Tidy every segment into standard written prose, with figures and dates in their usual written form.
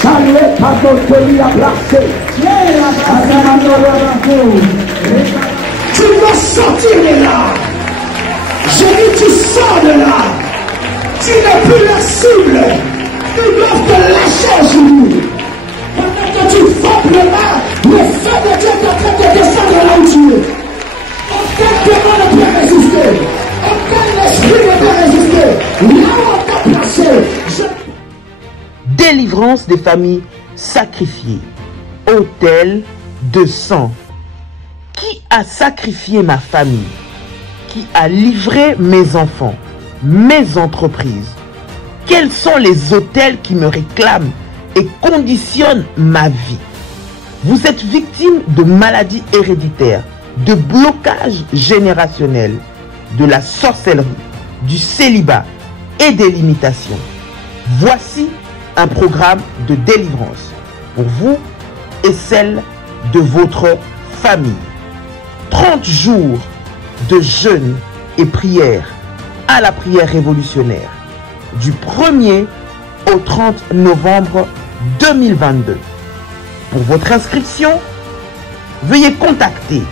Saluez par notre vie à placer. Tu dois sortir de là. Je dis tu sors de là. Tu n'es plus la cible. Ils doivent te lâcher aujourd'hui. Pendant que tu frappes le mal, le feu de Dieu est en train de descendre là où tu es. Aucun démon ne peut résister. Aucun esprit ne peut résister. Là où on t'a placé. Délivrance des familles sacrifiées. Autel de sang. Qui a sacrifié ma famille? Qui a livré mes enfants, mes entreprises? Quels sont les autels qui me réclament et conditionnent ma vie? Vous êtes victime de maladies héréditaires, de blocages générationnels, de la sorcellerie, du célibat et des limitations. Voici un programme de délivrance pour vous et celle de votre famille. 30 jours de jeûne et prière à la prière révolutionnaire du 1er au 30 novembre 2022. Pour votre inscription, veuillez contacter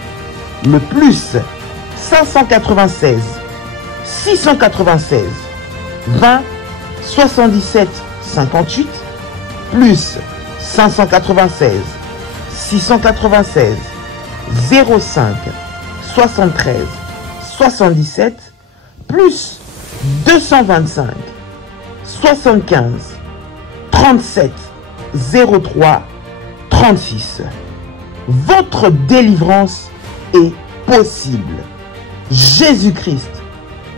le plus 596 696 20 77 58 plus 596 696 05 73 77 plus 225 75 37 03 36. Votre délivrance est possible. Jésus-Christ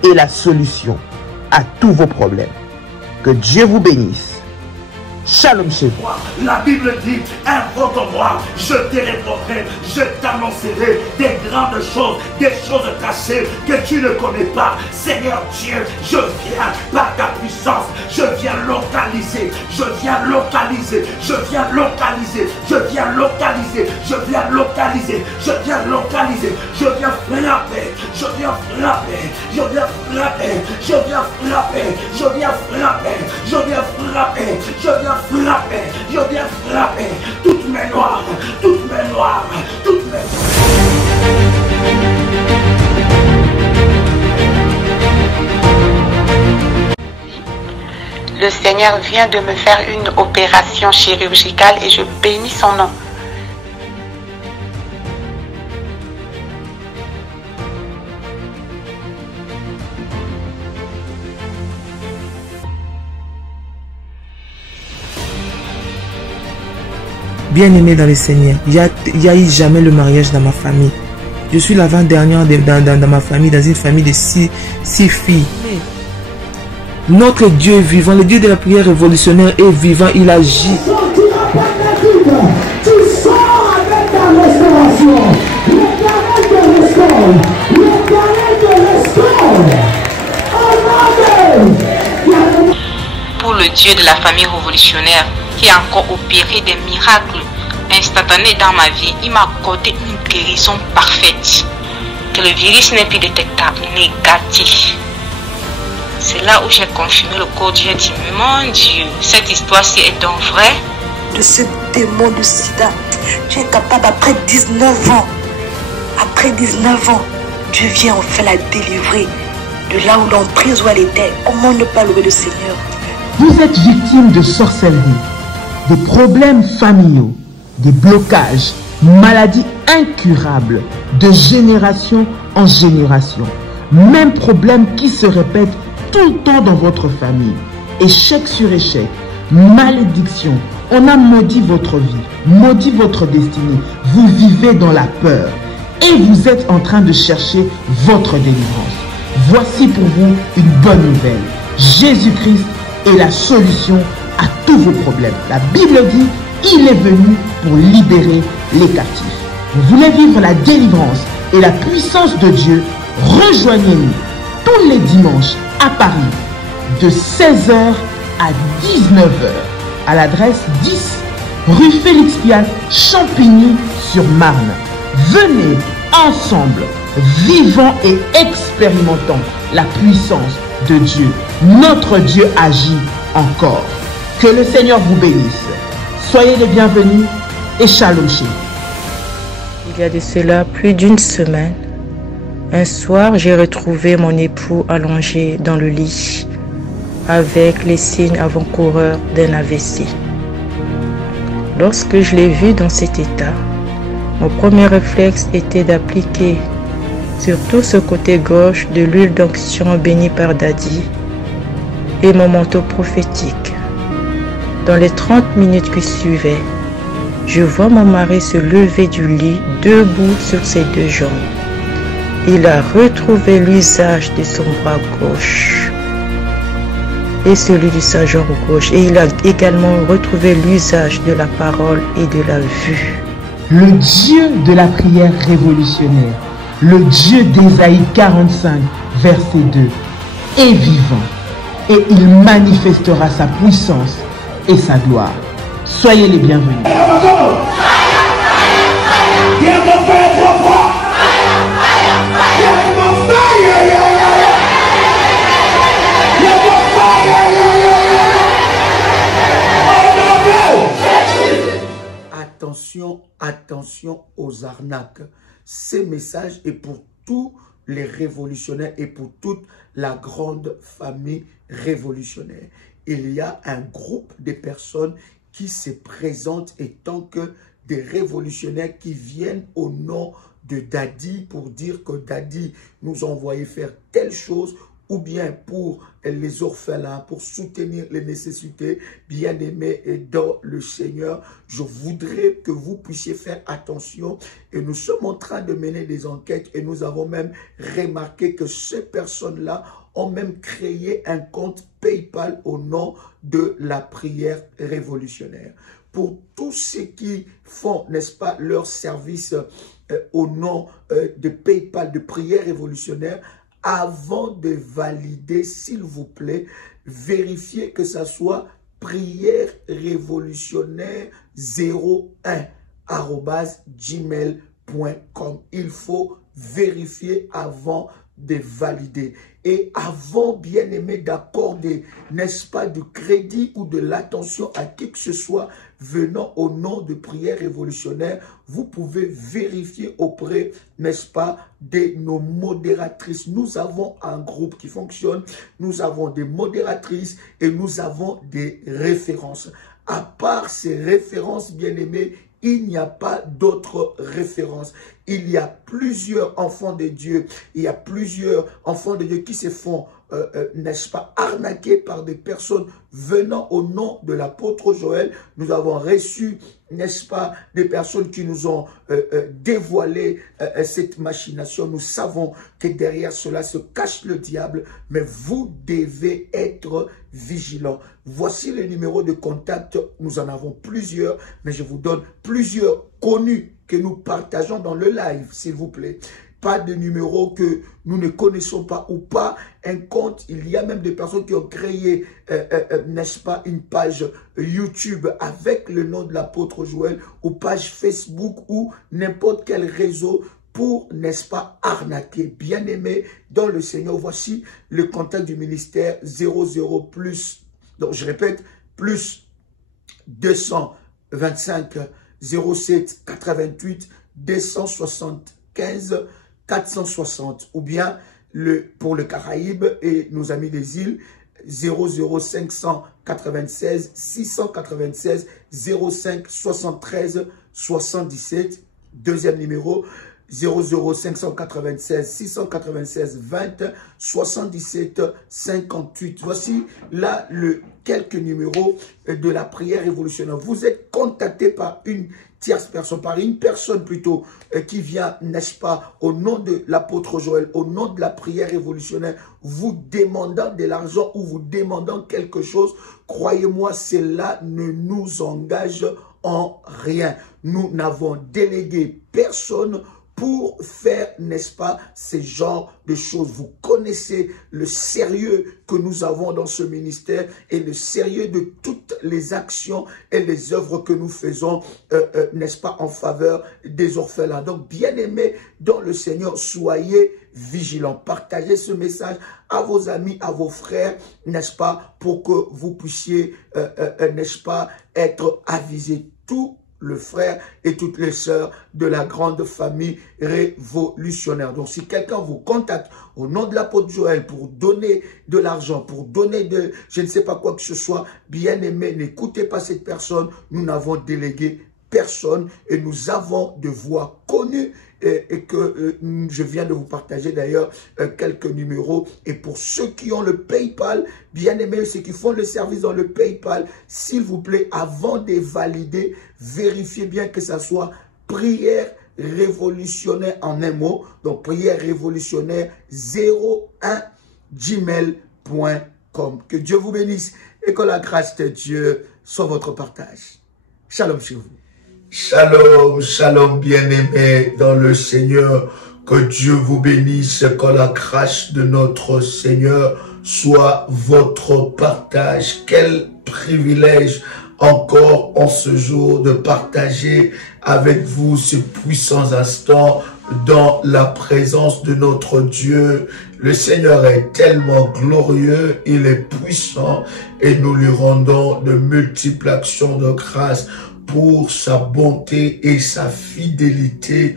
est la solution à tous vos problèmes. Que Dieu vous bénisse. Shalom chez vous. La Bible dit, invoque-moi, je te répondrai, je t'annoncerai des grandes choses, des choses cachées que tu ne connais pas. Seigneur Dieu, je viens par ta puissance, je viens localiser, je viens localiser, je viens localiser, je viens localiser, je viens localiser, je viens localiser, je viens frapper, je viens frapper, je viens frapper, je viens frapper, je viens frapper, je viens frapper, je viens frapper, je viens frapper toutes mes noirs, toutes mes noirs, toutes mes Le Seigneur vient de me faire une opération chirurgicale et je bénis son nom. Bien-aimé dans le Seigneur, il n'y a eu jamais le mariage dans ma famille. Je suis l'avant-dernière dans ma famille, dans une famille de six filles. Notre Dieu est vivant, le Dieu de la prière révolutionnaire est vivant, il agit. Tu sors avec ta restauration. L'Éternel te restaure. L'Éternel te restaure. Amen. Pour le Dieu de la famille révolutionnaire qui a encore opéré des miracles instantanés dans ma vie, il m'a accordé une guérison parfaite. Que le virus n'est plus détectable, négatif. C'est là où j'ai confirmé le corps Dieu. J'ai dit, mon Dieu, cette histoire-ci est donc vraie. De ce démon de sida, tu es capable après 19 ans. Après 19 ans, Dieu vient enfin la délivrer de là où l'emprise où elle était. Comment ne pas louer le Seigneur? Vous êtes victime de sorcellerie, des problèmes familiaux, des blocages, maladies incurables de génération en génération. Même problème qui se répète tout le temps dans votre famille. Échec sur échec, malédiction. On a maudit votre vie, maudit votre destinée. Vous vivez dans la peur et vous êtes en train de chercher votre délivrance. Voici pour vous une bonne nouvelle. Jésus-Christ est la solution à tous vos problèmes. La Bible dit, il est venu pour libérer les captifs. Vous voulez vivre la délivrance et la puissance de Dieu? Rejoignez-nous tous les dimanches à Paris de 16h à 19h à l'adresse 10 rue Félix Piat, Champigny-sur-Marne. Venez ensemble, vivant et expérimentant la puissance de Dieu. Notre Dieu agit encore. Que le Seigneur vous bénisse. Soyez les bienvenus et shalom chez vous. Il y a de cela plus d'une semaine, un soir, j'ai retrouvé mon époux allongé dans le lit avec les signes avant-coureurs d'un AVC. Lorsque je l'ai vu dans cet état, mon premier réflexe était d'appliquer sur tout ce côté gauche de l'huile d'onction bénie par Daddy et mon manteau prophétique. Dans les 30 minutes qui suivaient, je vois mon mari se lever du lit debout sur ses deux jambes. Il a retrouvé l'usage de son bras gauche et celui de sa jambe gauche. Et il a également retrouvé l'usage de la parole et de la vue. Le Dieu de la prière révolutionnaire, le Dieu d'Ésaïe 45, verset 2, est vivant et il manifestera sa puissance et sa gloire. Soyez les bienvenus. Attention, attention aux arnaques. Ce message est pour tous les révolutionnaires et pour toute la grande famille révolutionnaire. Il y a un groupe de personnes qui se présentent étant que des révolutionnaires qui viennent au nom de Daddy pour dire que Daddy nous a envoyé faire telle chose ou bien pour les orphelins, pour soutenir les nécessités. Bien-aimés dans le Seigneur, je voudrais que vous puissiez faire attention. Et nous sommes en train de mener des enquêtes et nous avons même remarqué que ces personnes-là ont même créé un compte PayPal au nom de la prière révolutionnaire. Pour tous ceux qui font, n'est-ce pas, leur service au nom de PayPal, de prière révolutionnaire, avant de valider, s'il vous plaît, vérifiez que ça soit prière révolutionnaire 01@gmail.com. Il faut vérifier avant de valider. Et avant, bien aimé, d'accorder, n'est-ce pas, du crédit ou de l'attention à qui que ce soit venant au nom de prière révolutionnaire, vous pouvez vérifier auprès, n'est-ce pas, de nos modératrices. Nous avons un groupe qui fonctionne, nous avons des modératrices et nous avons des références. À part ces références, bien aimés, il n'y a pas d'autres références. Il y a plusieurs enfants de Dieu. Il y a plusieurs enfants de Dieu qui se font, n'est-ce pas, arnaquer par des personnes venant au nom de l'apôtre Joël. Nous avons reçu, n'est-ce pas, des personnes qui nous ont dévoilé cette machination. Nous savons que derrière cela se cache le diable, mais vous devez être vigilants. Voici le numéro de contact. Nous en avons plusieurs, mais je vous donne plusieurs connus que nous partageons dans le live, s'il vous plaît. Pas de numéro que nous ne connaissons pas ou pas un compte. Il y a même des personnes qui ont créé, n'est-ce pas, une page YouTube avec le nom de l'apôtre Joël ou page Facebook ou n'importe quel réseau pour, n'est-ce pas, arnaquer. Bien-aimé dans le Seigneur, voici le contact du ministère 00 plus, donc je répète, plus 225 07 88 275 460 ou bien pour le Caraïbe et nos amis des îles 00596 696 05 73 77. Deuxième numéro 00596 696 20 77 58. Voici là quelques numéros de la prière révolutionnaire. Vous êtes contacté par une tierce personne, par une personne plutôt qui vient, n'est-ce pas, au nom de l'apôtre Joël, au nom de la prière révolutionnaire, vous demandant de l'argent ou vous demandant quelque chose. Croyez-moi, cela ne nous engage en rien. Nous n'avons délégué personne pour faire, n'est-ce pas, ce genre de choses. Vous connaissez le sérieux que nous avons dans ce ministère et le sérieux de toutes les actions et les œuvres que nous faisons, n'est-ce pas, en faveur des orphelins. Donc, bien-aimés dans le Seigneur, soyez vigilants. Partagez ce message à vos amis, à vos frères, n'est-ce pas, pour que vous puissiez, n'est-ce pas, être avisés. Tous les frères et toutes les sœurs de la grande famille révolutionnaire. Donc, si quelqu'un vous contacte au nom de l'apôtre Joël pour donner de l'argent, pour donner de, je ne sais pas quoi que ce soit, bien aimé, n'écoutez pas cette personne. Nous n'avons délégué personne et nous avons de voix connues et que je viens de vous partager d'ailleurs quelques numéros. Et pour ceux qui ont le PayPal, bien aimé, ceux qui font le service dans le PayPal, s'il vous plaît, avant de valider, vérifiez bien que ça soit prière révolutionnaire en un mot. Donc prière révolutionnaire 01@gmail.com. Que Dieu vous bénisse et que la grâce de Dieu soit votre partage. Shalom chez vous. Shalom, shalom bien-aimés dans le Seigneur, que Dieu vous bénisse, que la grâce de notre Seigneur soit votre partage. Quel privilège encore en ce jour de partager avec vous ces puissants instants dans la présence de notre Dieu. Le Seigneur est tellement glorieux, il est puissant et nous lui rendons de multiples actions de grâce pour sa bonté et sa fidélité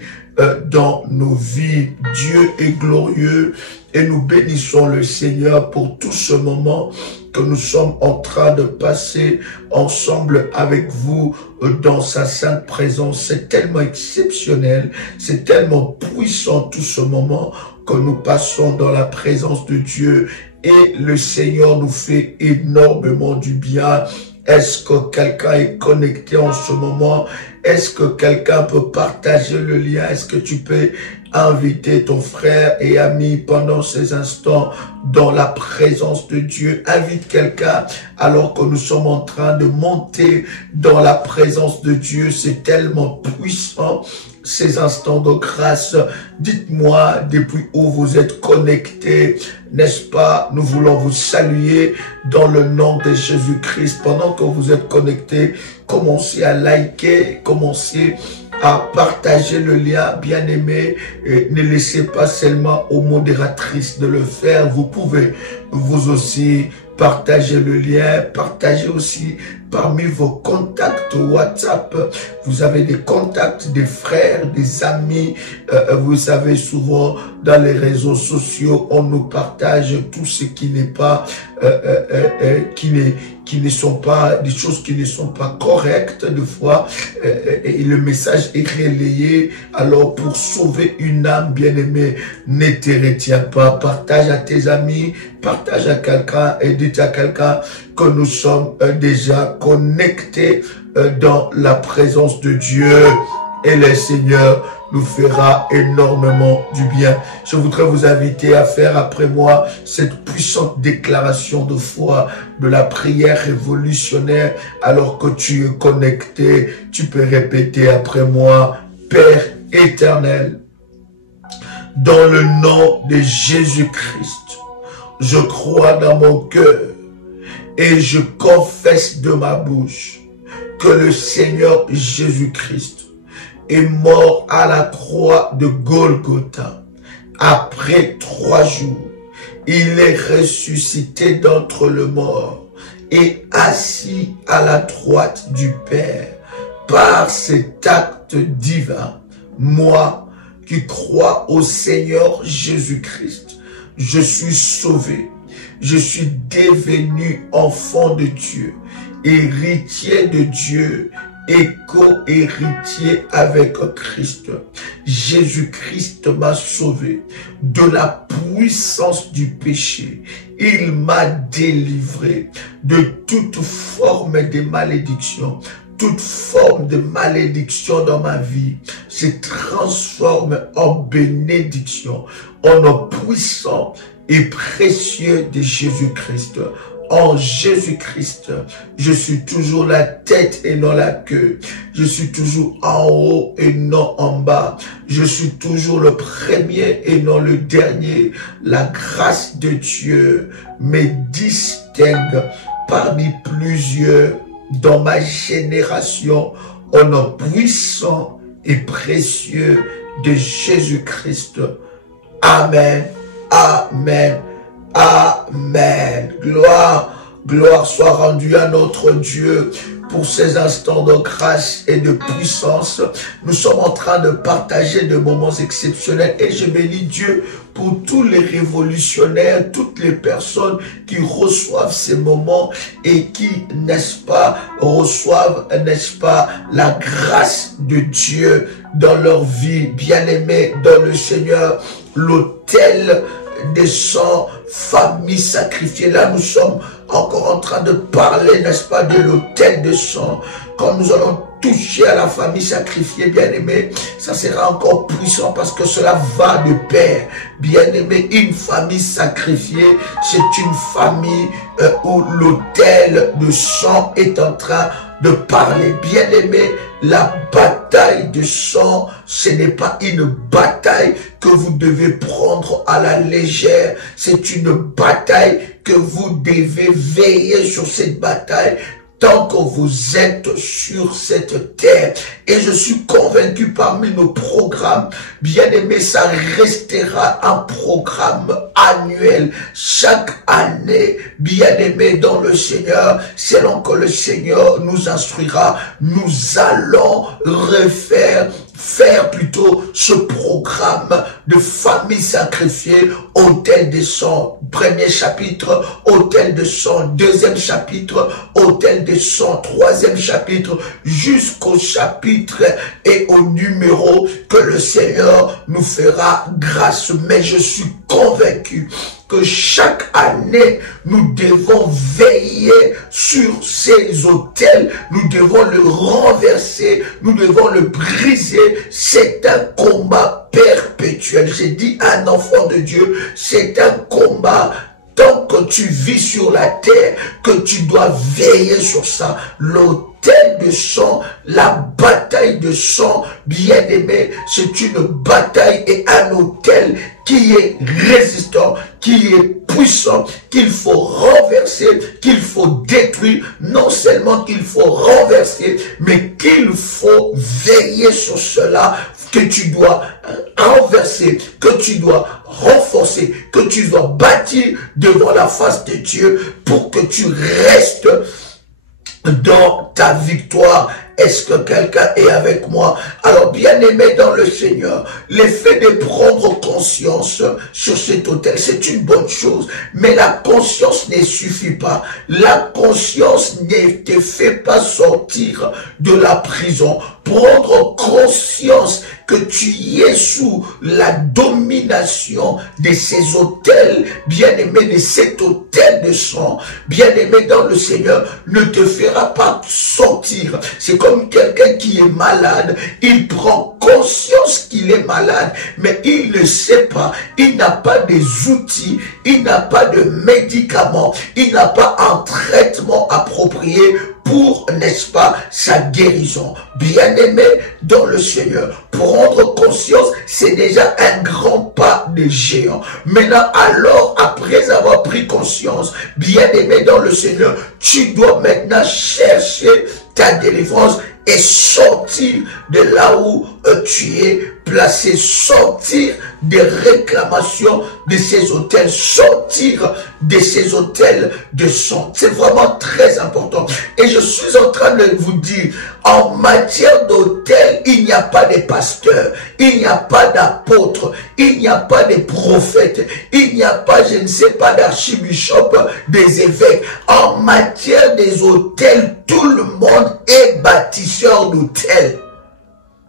dans nos vies. Dieu est glorieux et nous bénissons le Seigneur pour tout ce moment que nous sommes en train de passer ensemble avec vous dans sa sainte présence. C'est tellement exceptionnel, c'est tellement puissant tout ce moment que nous passons dans la présence de Dieu et le Seigneur nous fait énormément du bien. Est-ce que quelqu'un est connecté en ce moment? Est-ce que quelqu'un peut partager le lien? Est-ce que tu peux inviter ton frère et ami pendant ces instants dans la présence de Dieu? Invite quelqu'un alors que nous sommes en train de monter dans la présence de Dieu. C'est tellement puissant ces instants de grâce. Dites-moi depuis où vous êtes connectés, n'est-ce pas? Nous voulons vous saluer dans le nom de Jésus-Christ. Pendant que vous êtes connectés, commencez à liker, commencez à partager le lien, bien aimé. Et ne laissez pas seulement aux modératrices de le faire. Vous pouvez vous aussi partager le lien, partagez aussi parmi vos contacts WhatsApp. Vous avez des contacts, des frères, des amis. Vous savez, souvent dans les réseaux sociaux, on nous partage tout ce qui n'est pas, qui ne sont pas des choses qui ne sont pas correctes de fois, et le message est relayé. Alors pour sauver une âme, bien-aimée, ne te retiens pas, partage à tes amis, partage à quelqu'un et dites à quelqu'un que nous sommes déjà connectés dans la présence de Dieu et le Seigneur nous fera énormément du bien. Je voudrais vous inviter à faire après moi cette puissante déclaration de foi de la prière révolutionnaire. Alors que tu es connecté, tu peux répéter après moi: Père éternel, dans le nom de Jésus-Christ, je crois dans mon cœur et je confesse de ma bouche que le Seigneur Jésus-Christ est mort à la croix de Golgotha. Après 3 jours, il est ressuscité d'entre les morts et assis à la droite du Père. Par cet acte divin, moi qui crois au Seigneur Jésus-Christ, je suis sauvé. Je suis devenu enfant de Dieu, héritier de Dieu et co-héritier avec Christ. Jésus-Christ m'a sauvé de la puissance du péché. Il m'a délivré de toute forme de malédiction. Toute forme de malédiction dans ma vie se transforme en bénédiction, en nom puissant et précieux de Jésus-Christ. En Jésus-Christ, je suis toujours la tête et non la queue. Je suis toujours en haut et non en bas. Je suis toujours le premier et non le dernier. La grâce de Dieu me distingue parmi plusieurs dans ma génération, au nom puissant et précieux de Jésus-Christ. Amen. Amen. Amen. Gloire soit rendue à notre Dieu pour ces instants de grâce et de puissance. Nous sommes en train de partager des moments exceptionnels et je bénis Dieu pour tous les révolutionnaires, toutes les personnes qui reçoivent ces moments et qui, n'est-ce pas, reçoivent, n'est-ce pas, la grâce de Dieu dans leur vie. Bien-aimés dans le Seigneur, l'autel des 100 familles sacrifiées. Là, nous sommes encore en train de parler, n'est-ce pas, de l'autel de sang. Quand nous allons toucher à la famille sacrifiée, bien-aimé, ça sera encore puissant parce que cela va de pair. Bien-aimé, une famille sacrifiée, c'est une famille où l'autel de sang est en train de parler. Bien-aimé, la bataille de sang, ce n'est pas une bataille que vous devez prendre à la légère. C'est une bataille que vous devez veiller sur cette bataille tant que vous êtes sur cette terre. Et je suis convaincu parmi nos programmes, bien aimé, ça restera un programme annuel. Chaque année, bien aimé dans le Seigneur, selon que le Seigneur nous instruira, nous allons faire plutôt ce programme de famille sacrifiée, autel de sang, premier chapitre, autel de sang, deuxième chapitre, autel de sang, troisième chapitre, jusqu'au chapitre et au numéro que le Seigneur nous fera grâce. Mais je suis convaincu que chaque année, nous devons veiller sur ces autels, nous devons le renverser, nous devons le briser. C'est un combat perpétuel. J'ai dit à un enfant de Dieu, c'est un combat. Tant que tu vis sur la terre, que tu dois veiller sur ça. L'autel de sang, la bataille de sang, bien aimé, c'est une bataille et un autel qui est résistant, qui est puissant, qu'il faut renverser, qu'il faut détruire. Non seulement qu'il faut renverser, mais qu'il faut veiller sur cela, que tu dois renverser, que tu dois renforcer, que tu dois bâtir devant la face de Dieu pour que tu restes dans ta victoire. Est-ce que quelqu'un est avec moi? Alors, bien-aimé dans le Seigneur, l'effet de prendre conscience sur cet autel, c'est une bonne chose. Mais la conscience ne suffit pas. La conscience ne te fait pas sortir de la prison. Prendre conscience que tu y es sous la domination de ces autels, bien-aimé, de cet autel de sang, bien-aimé dans le Seigneur, ne te fera pas sortir. C'est comme quelqu'un qui est malade, il prend conscience qu'il est malade, mais il ne sait pas, il n'a pas des outils, il n'a pas de médicaments, il n'a pas un traitement approprié pour, n'est-ce pas, sa guérison. Bien-aimé dans le Seigneur, prendre conscience, c'est déjà un grand pas de géant. Maintenant, alors, après avoir pris conscience, bien-aimé dans le Seigneur, tu dois maintenant chercher ta délivrance et sortir de là où tu es placé, sortir des réclamations de ces hôtels, sortir de ces hôtels de sang. C'est vraiment très important. Et je suis en train de vous dire, en matière d'hôtel, il n'y a pas de pasteurs, il n'y a pas d'apôtres, il n'y a pas de prophètes, il n'y a pas, je ne sais pas, d'archibishop, des évêques. En matière des hôtels, tout le monde est bâtisseur d'hôtels.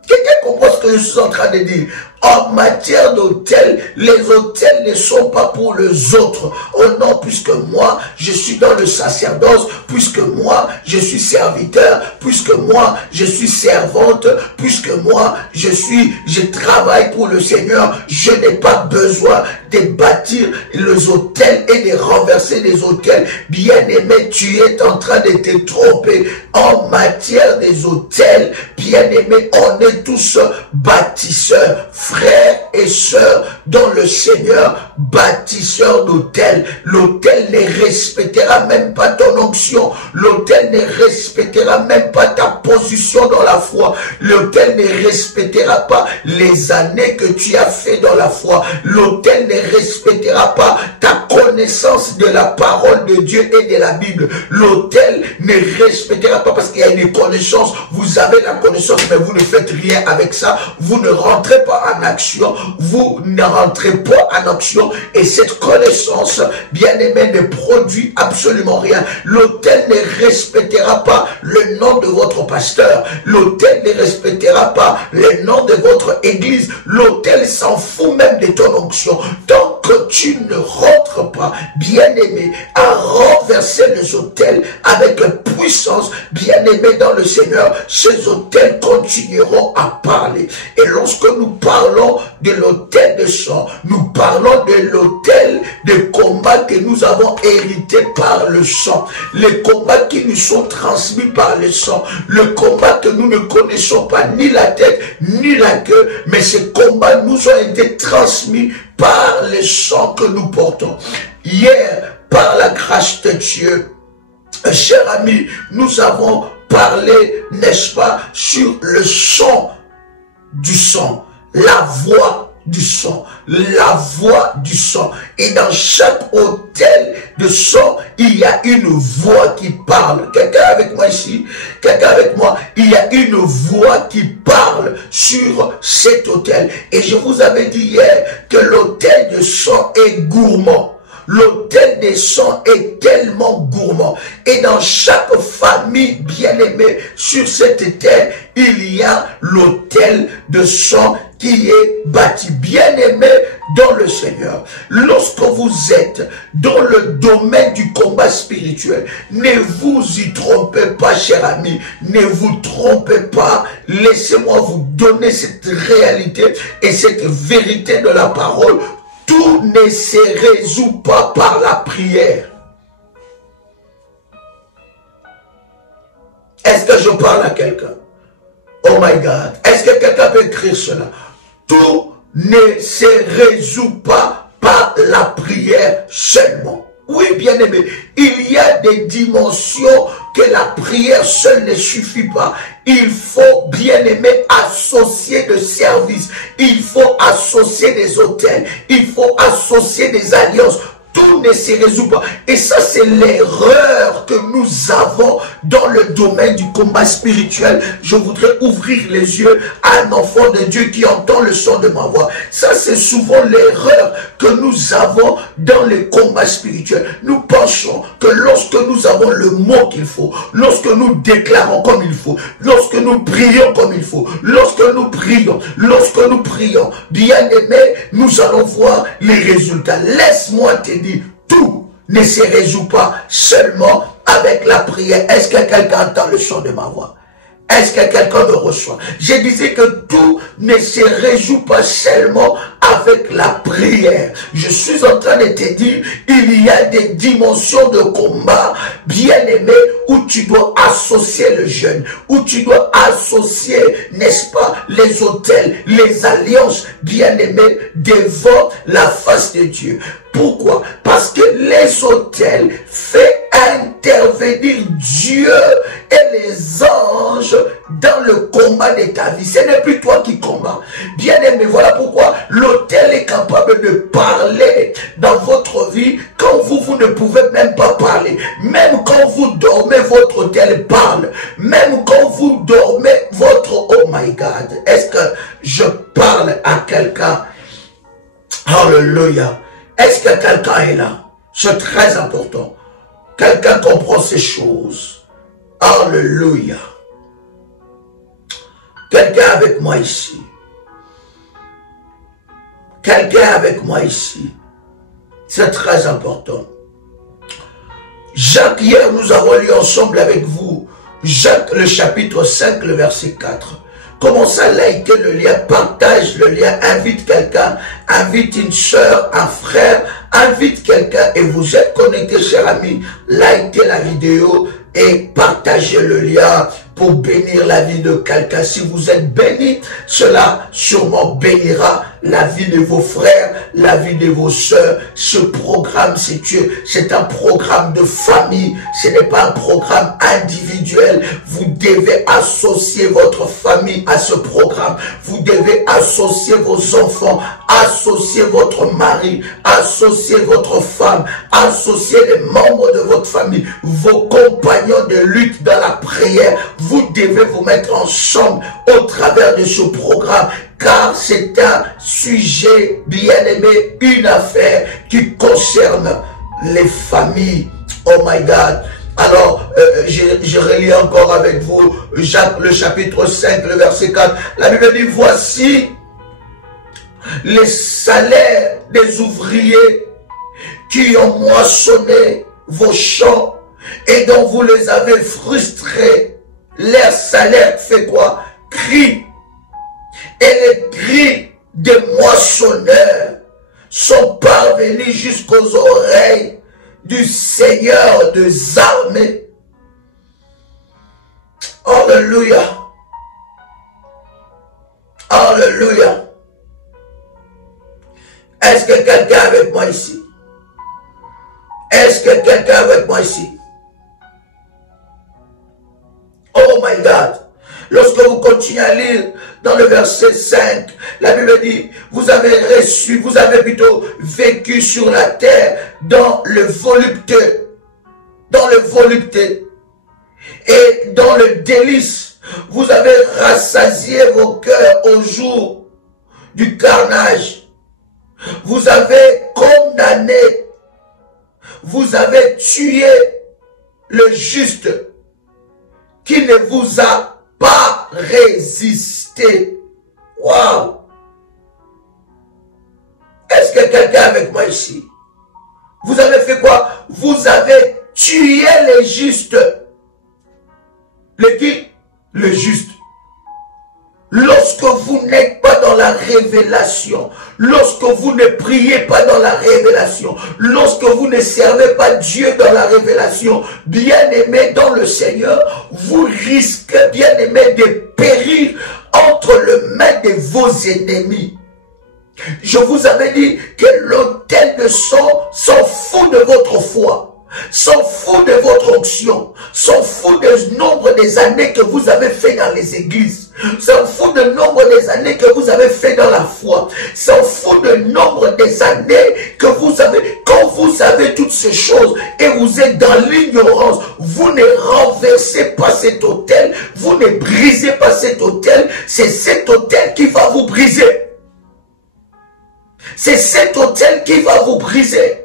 Quelqu'un comprend ce que je suis en train de dire? En matière d'hôtel, les hôtels ne sont pas pour les autres. Oh non, puisque moi, je suis dans le sacerdoce, puisque moi, je suis serviteur, puisque moi, je suis servante, puisque moi, je travaille pour le Seigneur, je n'ai pas besoin de bâtir les hôtels et de renverser les hôtels. Bien-aimé, tu es en train de te tromper. En matière des hôtels, bien-aimé, on est tous bâtisseurs, frères et sœurs dans le Seigneur, bâtisseurs d'hôtel. L'hôtel ne respectera même pas ton onction. L'hôtel ne respectera même pas ta position position dans la foi, l'autel ne respectera pas les années que tu as fait dans la foi, l'autel ne respectera pas ta connaissance de la parole de Dieu et de la Bible, l'autel ne respectera pas parce qu'il y a une connaissance, vous avez la connaissance mais vous ne faites rien avec ça, vous ne rentrez pas en action, vous ne rentrez pas en action et cette connaissance, bien aimé, ne produit absolument rien. L'autel ne respectera pas le nom de votre pasteur, l'autel ne respectera pas le nom de votre église, l'autel s'en fout même de ton onction. Tant que tu ne rentres pas, bien aimé, à renverser les autels avec puissance, bien aimé dans le Seigneur, ces autels continueront à parler. Et lorsque nous parlons de l'autel de sang, nous parlons de l'autel de combat que nous avons hérité par le sang, les combats qui nous sont transmis par le sang, le combat que nous ne connaissons pas ni la tête ni la queue, mais ces combats nous ont été transmis par le sang que nous portons. Hier, par la grâce de Dieu, cher ami, nous avons parlé, n'est-ce pas, sur le son du sang, la voix du sang, la voix du sang. Et dans chaque autel de sang, il y a une voix qui parle. Quelqu'un avec moi ici? Quelqu'un avec moi? Il y a une voix qui parle sur cet autel. Et je vous avais dit hier que l'autel de sang est gourmand. L'autel des sang est tellement gourmand. Et dans chaque famille bien-aimée sur cette terre, il y a l'autel de sang qui est bâti. Bien-aimé dans le Seigneur, lorsque vous êtes dans le domaine du combat spirituel, ne vous y trompez pas, cher ami. Ne vous trompez pas. Laissez-moi vous donner cette réalité et cette vérité de la parole. Tout ne se résout pas par la prière. Est-ce que je parle à quelqu'un? Oh my God. Est-ce que quelqu'un peut écrire cela? Tout ne se résout pas par la prière seulement. Oui, bien aimé, il y a des dimensions que la prière seule ne suffit pas. Il faut, bien aimé, associer des services. Il faut associer des hôtels. Il faut associer des alliances. Tout ne se résout pas. Et ça, c'est l'erreur que nous avons dans le domaine du combat spirituel. Je voudrais ouvrir les yeux à un enfant de Dieu qui entend le son de ma voix. Ça, c'est souvent l'erreur que nous avons dans le combat spirituel. Nous pensons que lorsque nous avons le mot qu'il faut, lorsque nous déclarons comme il faut, lorsque nous prions comme il faut, lorsque nous prions, bien aimé, nous allons voir les résultats. Laisse-moi te dire, tout ne se résout pas seulement avec la prière. Est-ce que quelqu'un entend le son de ma voix? Est-ce que quelqu'un me reçoit? Je disais que tout ne se résout pas seulement avec la prière. Je suis en train de te dire, il y a des dimensions de combat, bien aimé, où tu dois associer le jeûne, où tu dois associer, n'est-ce pas, les autels, les alliances, bien aimé, devant la face de Dieu. Pourquoi? Parce que les autels font intervenir Dieu et les anges dans le combat de ta vie. Ce n'est plus toi qui combats. Bien aimé, voilà pourquoi l'autel est capable de parler dans votre vie quand vous ne pouvez même pas parler. Même quand vous dormez, votre autel parle. Même quand vous dormez, votre... Oh my God! Est-ce que je parle à quelqu'un? Hallelujah! Est-ce que quelqu'un est là? C'est très important. Quelqu'un comprend ces choses. Alléluia. Quelqu'un avec moi ici. Quelqu'un avec moi ici. C'est très important. Jacques, hier, nous avons lu ensemble avec vous Jacques, le chapitre 5, le verset 4. Commence à liker le lien, partage le lien, invite quelqu'un, invite une soeur, un frère, invite quelqu'un et vous êtes connecté, cher ami, likez la vidéo et partagez le lien pour bénir la vie de quelqu'un. Si vous êtes béni, cela sûrement bénira la vie de vos frères, la vie de vos sœurs. Ce programme, c'est un programme de famille. Ce n'est pas un programme individuel. Vous devez associer votre famille à ce programme. Vous devez associer vos enfants, associer votre mari, associer votre femme, associer les membres de votre famille, vos compagnons de lutte dans la prière. Vous devez vous mettre ensemble au travers de ce programme, car c'est un sujet bien aimé, une affaire qui concerne les familles. Oh my God! Alors, je relis encore avec vous Jacques, le chapitre 5, le verset 4. La Bible dit, voici les salaires des ouvriers qui ont moissonné vos champs et dont vous les avez frustrés. Leur salaire fait quoi? Crie. Et les cris des moissonneurs sont parvenus jusqu'aux oreilles du Seigneur des armées. Alléluia. Alléluia. Est-ce que quelqu'un est avec moi ici? Est-ce que quelqu'un est avec moi ici? Oh my God. Lorsque vous continuez à lire dans le verset 5, la Bible dit, vous avez reçu, vous avez plutôt vécu sur la terre dans le volupté, et dans le délice. Vous avez rassasié vos cœurs au jour du carnage. Vous avez condamné, vous avez tué le juste qui ne vous a pas résisté. Waouh! Est-ce que quelqu'un est avec moi ici? Vous avez fait quoi? Vous avez tué les justes. Le qui? Le juste. Lorsque vous n'êtes pas dans la révélation, lorsque vous ne priez pas dans la révélation, lorsque vous ne servez pas Dieu dans la révélation, bien-aimé dans le Seigneur, vous risquez, bien-aimé, de périr entre les mains de vos ennemis. Je vous avais dit que l'autel de sang s'en fout de votre foi, s'en fout de votre onction, s'en fout du nombre des années que vous avez fait dans les églises, s'en fout du nombre des années que vous avez fait dans la foi, s'en fout du nombre des années que vous avez. Quand vous savez toutes ces choses et vous êtes dans l'ignorance, vous ne renversez pas cet autel, vous ne brisez pas cet autel, c'est cet autel qui va vous briser. C'est cet autel qui va vous briser.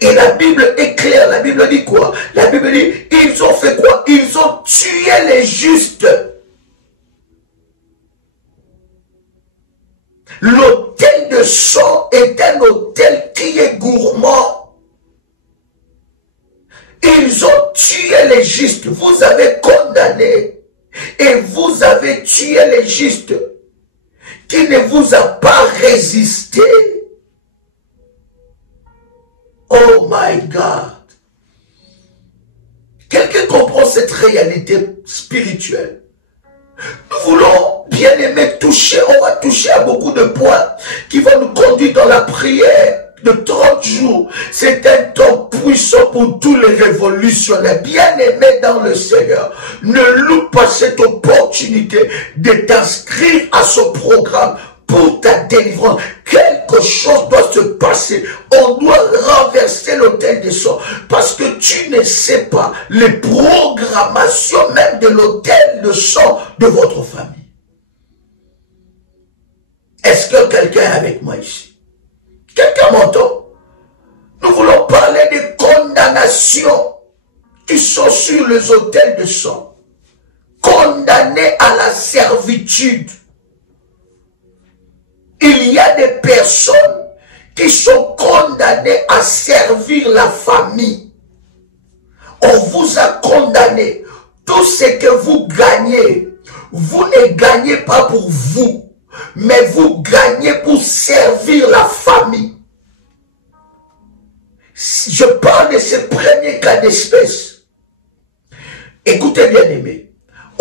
Et la Bible est claire. La Bible dit quoi? La Bible dit, ils ont fait quoi? Ils ont tué les justes. L'autel de sang est un autel qui est gourmand. Ils ont tué les justes. Vous avez condamné et vous avez tué les justes qui ne vous a pas résisté. Oh my God. Quelqu'un comprend cette réalité spirituelle? Nous voulons, bien aimer, toucher, on va toucher à beaucoup de points qui vont nous conduire dans la prière de 30 jours. C'est un temps puissant pour tous les révolutionnaires. Bien aimés dans le Seigneur, ne loupe pas cette opportunité de t'inscrire à ce programme pour ta délivrance. Quelque chose doit se passer. On doit renverser l'autel de sang. Parce que tu ne sais pas les programmations même de l'autel de sang de votre famille. Est-ce que quelqu'un est avec moi ici? Quelqu'un m'entend? Nous voulons parler des condamnations qui sont sur les autels de sang. Condamnés à la servitude. Il y a des personnes qui sont condamnées à servir la famille. On vous a condamné. Tout ce que vous gagnez, vous ne gagnez pas pour vous, mais vous gagnez pour servir la famille. Je parle de ce premier cas d'espèce. Écoutez bien aimé,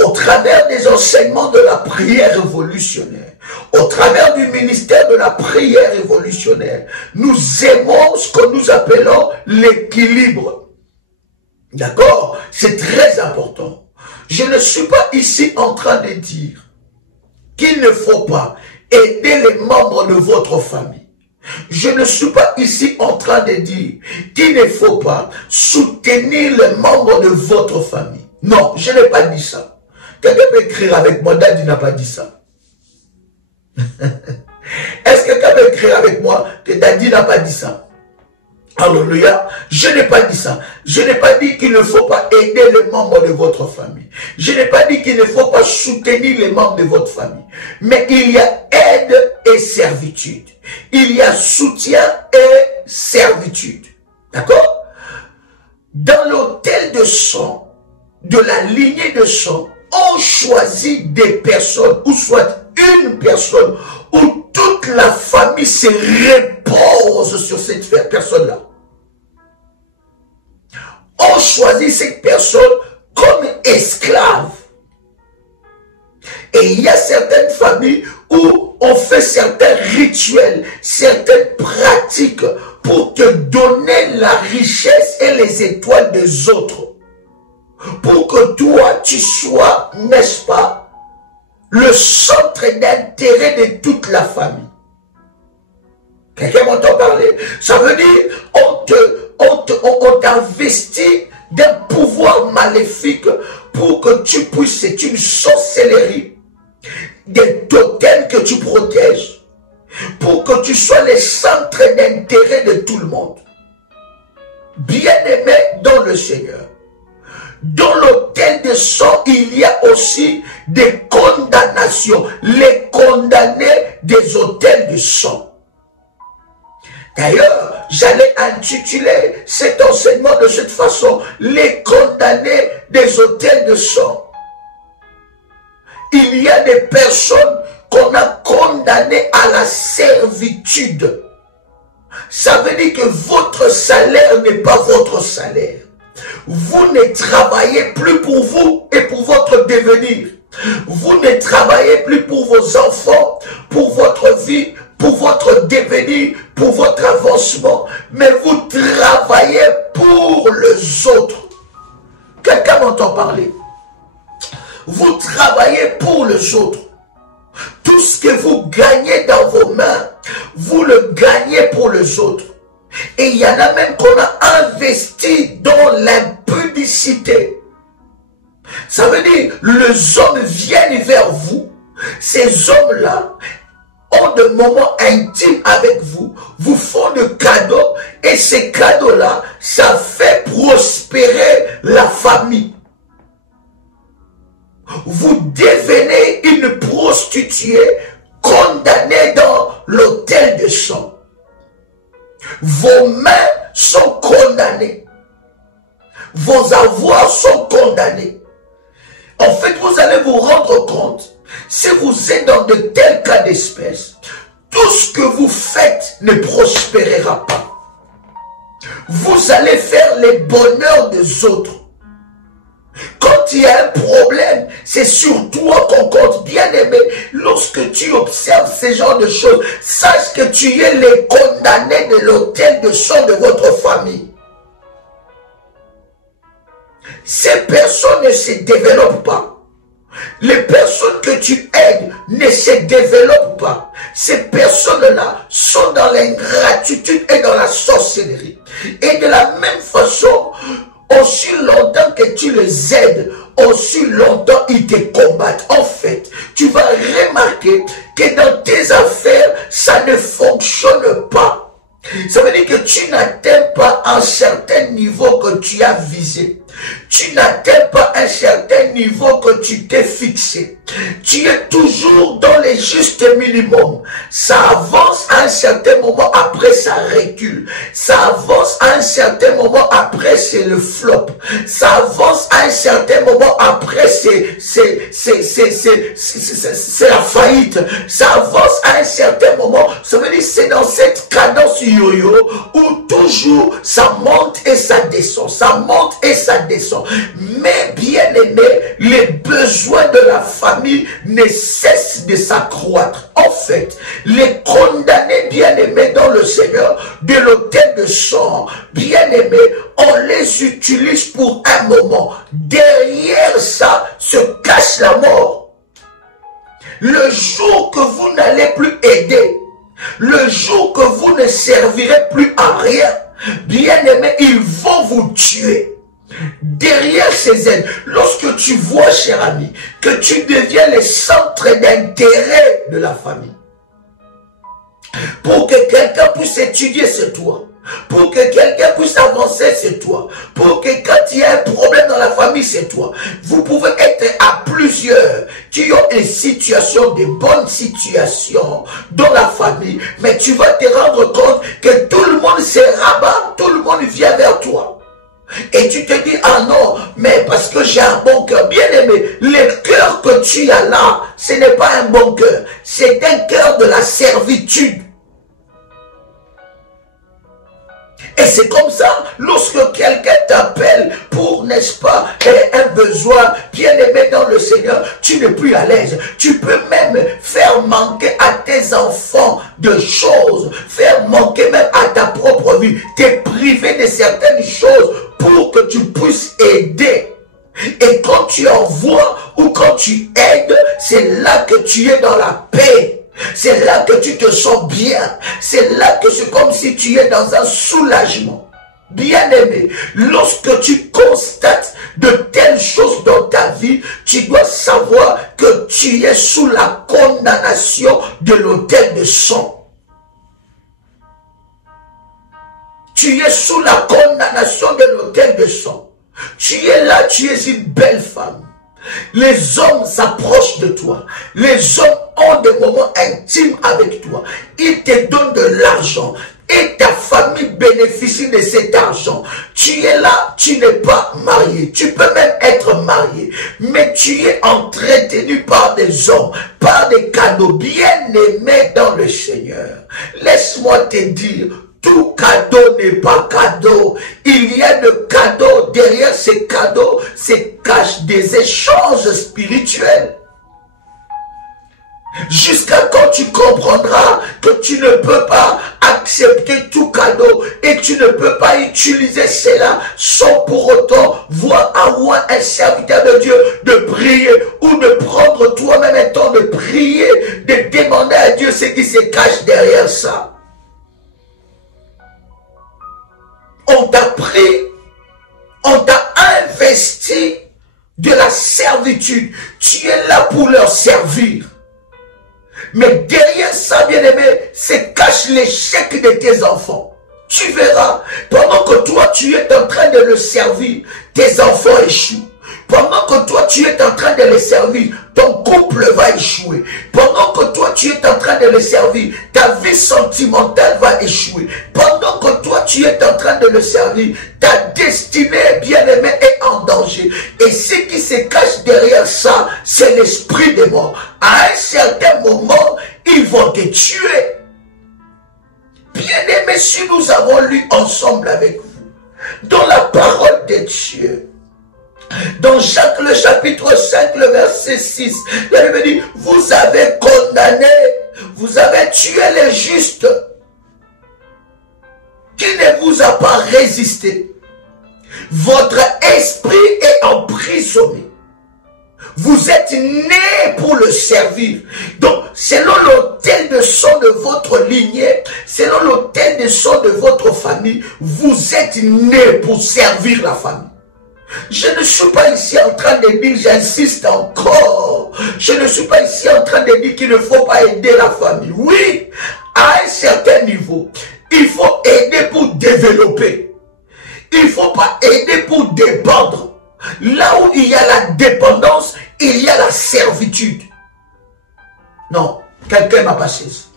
au travers des enseignements de la prière révolutionnaire, au travers du ministère de la prière révolutionnaire, nous aimons ce que nous appelons l'équilibre. D'accord? C'est très important. Je ne suis pas ici en train de dire qu'il ne faut pas aider les membres de votre famille. Je ne suis pas ici en train de dire qu'il ne faut pas soutenir les membres de votre famille. Non, je n'ai pas dit ça. Quelqu'un peut écrire avec moi, Daddy n'a pas dit ça. Est-ce que quelqu'un peut écrire avec moi que Daddy n'a pas dit ça? Alléluia. Je n'ai pas dit ça. Je n'ai pas dit qu'il ne faut pas aider les membres de votre famille. Je n'ai pas dit qu'il ne faut pas soutenir les membres de votre famille. Mais il y a aide et servitude. Il y a soutien et servitude. D'accord? Dans l'autel de sang, de la lignée de sang, on choisit des personnes, ou soit une personne, où toute la famille se repose sur cette personne-là. On choisit cette personne comme esclave. Et il y a certaines familles où on fait certains rituels, certaines pratiques pour te donner la richesse et les étoiles des autres. Pour que toi, tu sois, n'est-ce pas, le centre d'intérêt de toute la famille. Quelqu'un m'entend parler? Ça veut dire, on t'investit d'un pouvoir maléfique pour que tu puisses, c'est une sorcellerie, des totems que tu protèges, pour que tu sois le centre d'intérêt de tout le monde. Bien-aimé dans le Seigneur, dans l'autel de sang, il y a aussi des condamnations, les condamnés des autels de sang. D'ailleurs, j'allais intituler cet enseignement de cette façon, les condamnés des autels de sang. Il y a des personnes qu'on a condamnées à la servitude. Ça veut dire que votre salaire n'est pas votre salaire. Vous ne travaillez plus pour vous et pour votre devenir. Vous ne travaillez plus pour vos enfants, pour votre vie, pour votre devenir, pour votre avancement, mais vous travaillez pour les autres. Quelqu'un m'entend parler? Vous travaillez pour les autres. Tout ce que vous gagnez dans vos mains, vous le gagnez pour les autres. Et il y en a même qu'on a investi dans l'impudicité. Ça veut dire, les hommes viennent vers vous. Ces hommes-là ont des moments intimes avec vous, vous font des cadeaux, et ces cadeaux-là, ça fait prospérer la famille. Vous devenez une prostituée condamnée dans l'autel de sang. Vos mains sont condamnées. Vos avoirs sont condamnés. En fait, vous allez vous rendre compte, si vous êtes dans de tels cas d'espèce, tout ce que vous faites ne prospérera pas. Vous allez faire les bonheurs des autres. Quand il y a un problème, c'est sur toi qu'on compte. Bien aimé, lorsque tu observes ce genre de choses, sache que tu es les condamnés de l'autel de sang de votre famille. Ces personnes ne se développent pas. Les personnes que tu aides ne se développent pas. Ces personnes-là sont dans l'ingratitude et dans la sorcellerie. Et de la même façon, aussi longtemps que tu les aides, aussi longtemps ils te combattent. En fait, tu vas remarquer que dans tes affaires, ça ne fonctionne pas. Ça veut dire que tu n'atteins pas un certain niveau que tu as visé. Tu n'atteins pas un certain niveau que tu t'es fixé. Tu es toujours dans les justes minimums. Ça avance à un certain moment, après ça recule. Ça avance à un certain moment, après c'est le flop. Ça avance à un certain moment, après c'est la faillite. Ça avance à un certain moment. Ça veut dire c'est dans cette cadence yo-yo où toujours ça monte et ça descend. Ça monte et ça descend. Mais bien aimé, les besoins besoins de la famille ne cessent de s'accroître. En fait, les condamnés bien-aimés dans le Seigneur de l'autel de sang, bien-aimés, on les utilise pour un moment. Derrière ça se cache la mort. Le jour que vous n'allez plus aider, le jour que vous ne servirez plus à rien, bien-aimés, ils vont vous tuer. Derrière ces aides, lorsque tu vois, cher ami, que tu deviens le centre d'intérêt de la famille, pour que quelqu'un puisse étudier, c'est toi. Pour que quelqu'un puisse avancer, c'est toi. Pour que quand il y a un problème dans la famille, c'est toi. Vous pouvez être à plusieurs qui ont une situation, des bonnes situations dans la famille, mais tu vas te rendre compte que tout le monde se rabat, tout le monde vient vers toi. Et tu te dis, ah non, mais parce que j'ai un bon cœur. Bien aimé, le cœur que tu as là, ce n'est pas un bon cœur. C'est un cœur de la servitude. Et c'est comme ça, lorsque quelqu'un t'appelle pour, n'est-ce pas, un besoin bien aimé dans le Seigneur, tu n'es plus à l'aise. Tu peux même faire manquer à tes enfants de choses, faire manquer même à ta propre vie, te priver de certaines choses pour que tu puisses aider. Et quand tu envoies ou quand tu aides, c'est là que tu es dans la paix. C'est là que tu te sens bien. C'est là que c'est comme si tu es dans un soulagement. Bien-aimé, lorsque tu constates de telles choses dans ta vie, tu dois savoir que tu es sous la condamnation de l'autel de sang. Tu es sous la condamnation de l'autel de sang. Tu es là, tu es une belle femme. Les hommes s'approchent de toi. Les hommes ont des moments intimes avec toi. Ils te donnent de l'argent. Et ta famille bénéficie de cet argent. Tu es là, tu n'es pas marié. Tu peux même être marié. Mais tu es entretenu par des hommes, par des cadeaux bien aimés dans le Seigneur. Laisse-moi te dire, tout cadeau n'est pas cadeau. Il y a de cadeaux. Derrière ces cadeaux se cachent des échanges spirituels. Jusqu'à quand tu comprendras que tu ne peux pas accepter tout cadeau et tu ne peux pas utiliser cela sans pour autant voir à moi un serviteur de Dieu de prier ou de prendre toi-même un temps de prier, de demander à Dieu ce qui se cache derrière ça. On t'a pris, on t'a investi de la servitude. Tu es là pour leur servir. Mais derrière ça, bien-aimé, se cache l'échec de tes enfants. Tu verras, pendant que toi, tu es en train de le servir, tes enfants échouent. Pendant que toi, tu es en train de les servir, ton couple va échouer. Pendant que toi, tu es en train de les servir, ta vie sentimentale va échouer. Pendant que toi, tu es en train de le servir, ta destinée, bien-aimée, est en danger. Et ce qui se cache derrière ça, c'est l'esprit des morts. À un certain moment, ils vont te tuer. Bien-aimé, si nous avons lu ensemble avec vous, dans la parole de Dieu, dans Jacques le chapitre 5, le verset 6, la Bible dit, vous avez condamné, vous avez tué les justes, qui ne vous a pas résisté. Votre esprit est emprisonné. Vous êtes nés pour le servir. Donc, selon l'autel de sang de votre lignée, selon l'autel de sang de votre famille, vous êtes nés pour servir la famille. Je ne suis pas ici en train de dire, j'insiste encore, je ne suis pas ici en train de dire qu'il ne faut pas aider la famille. Oui, à un certain niveau, il faut aider pour développer. Il ne faut pas aider pour dépendre. Là où il y a la dépendance, il y a la servitude. Non, quelqu'un m'a pas saisi.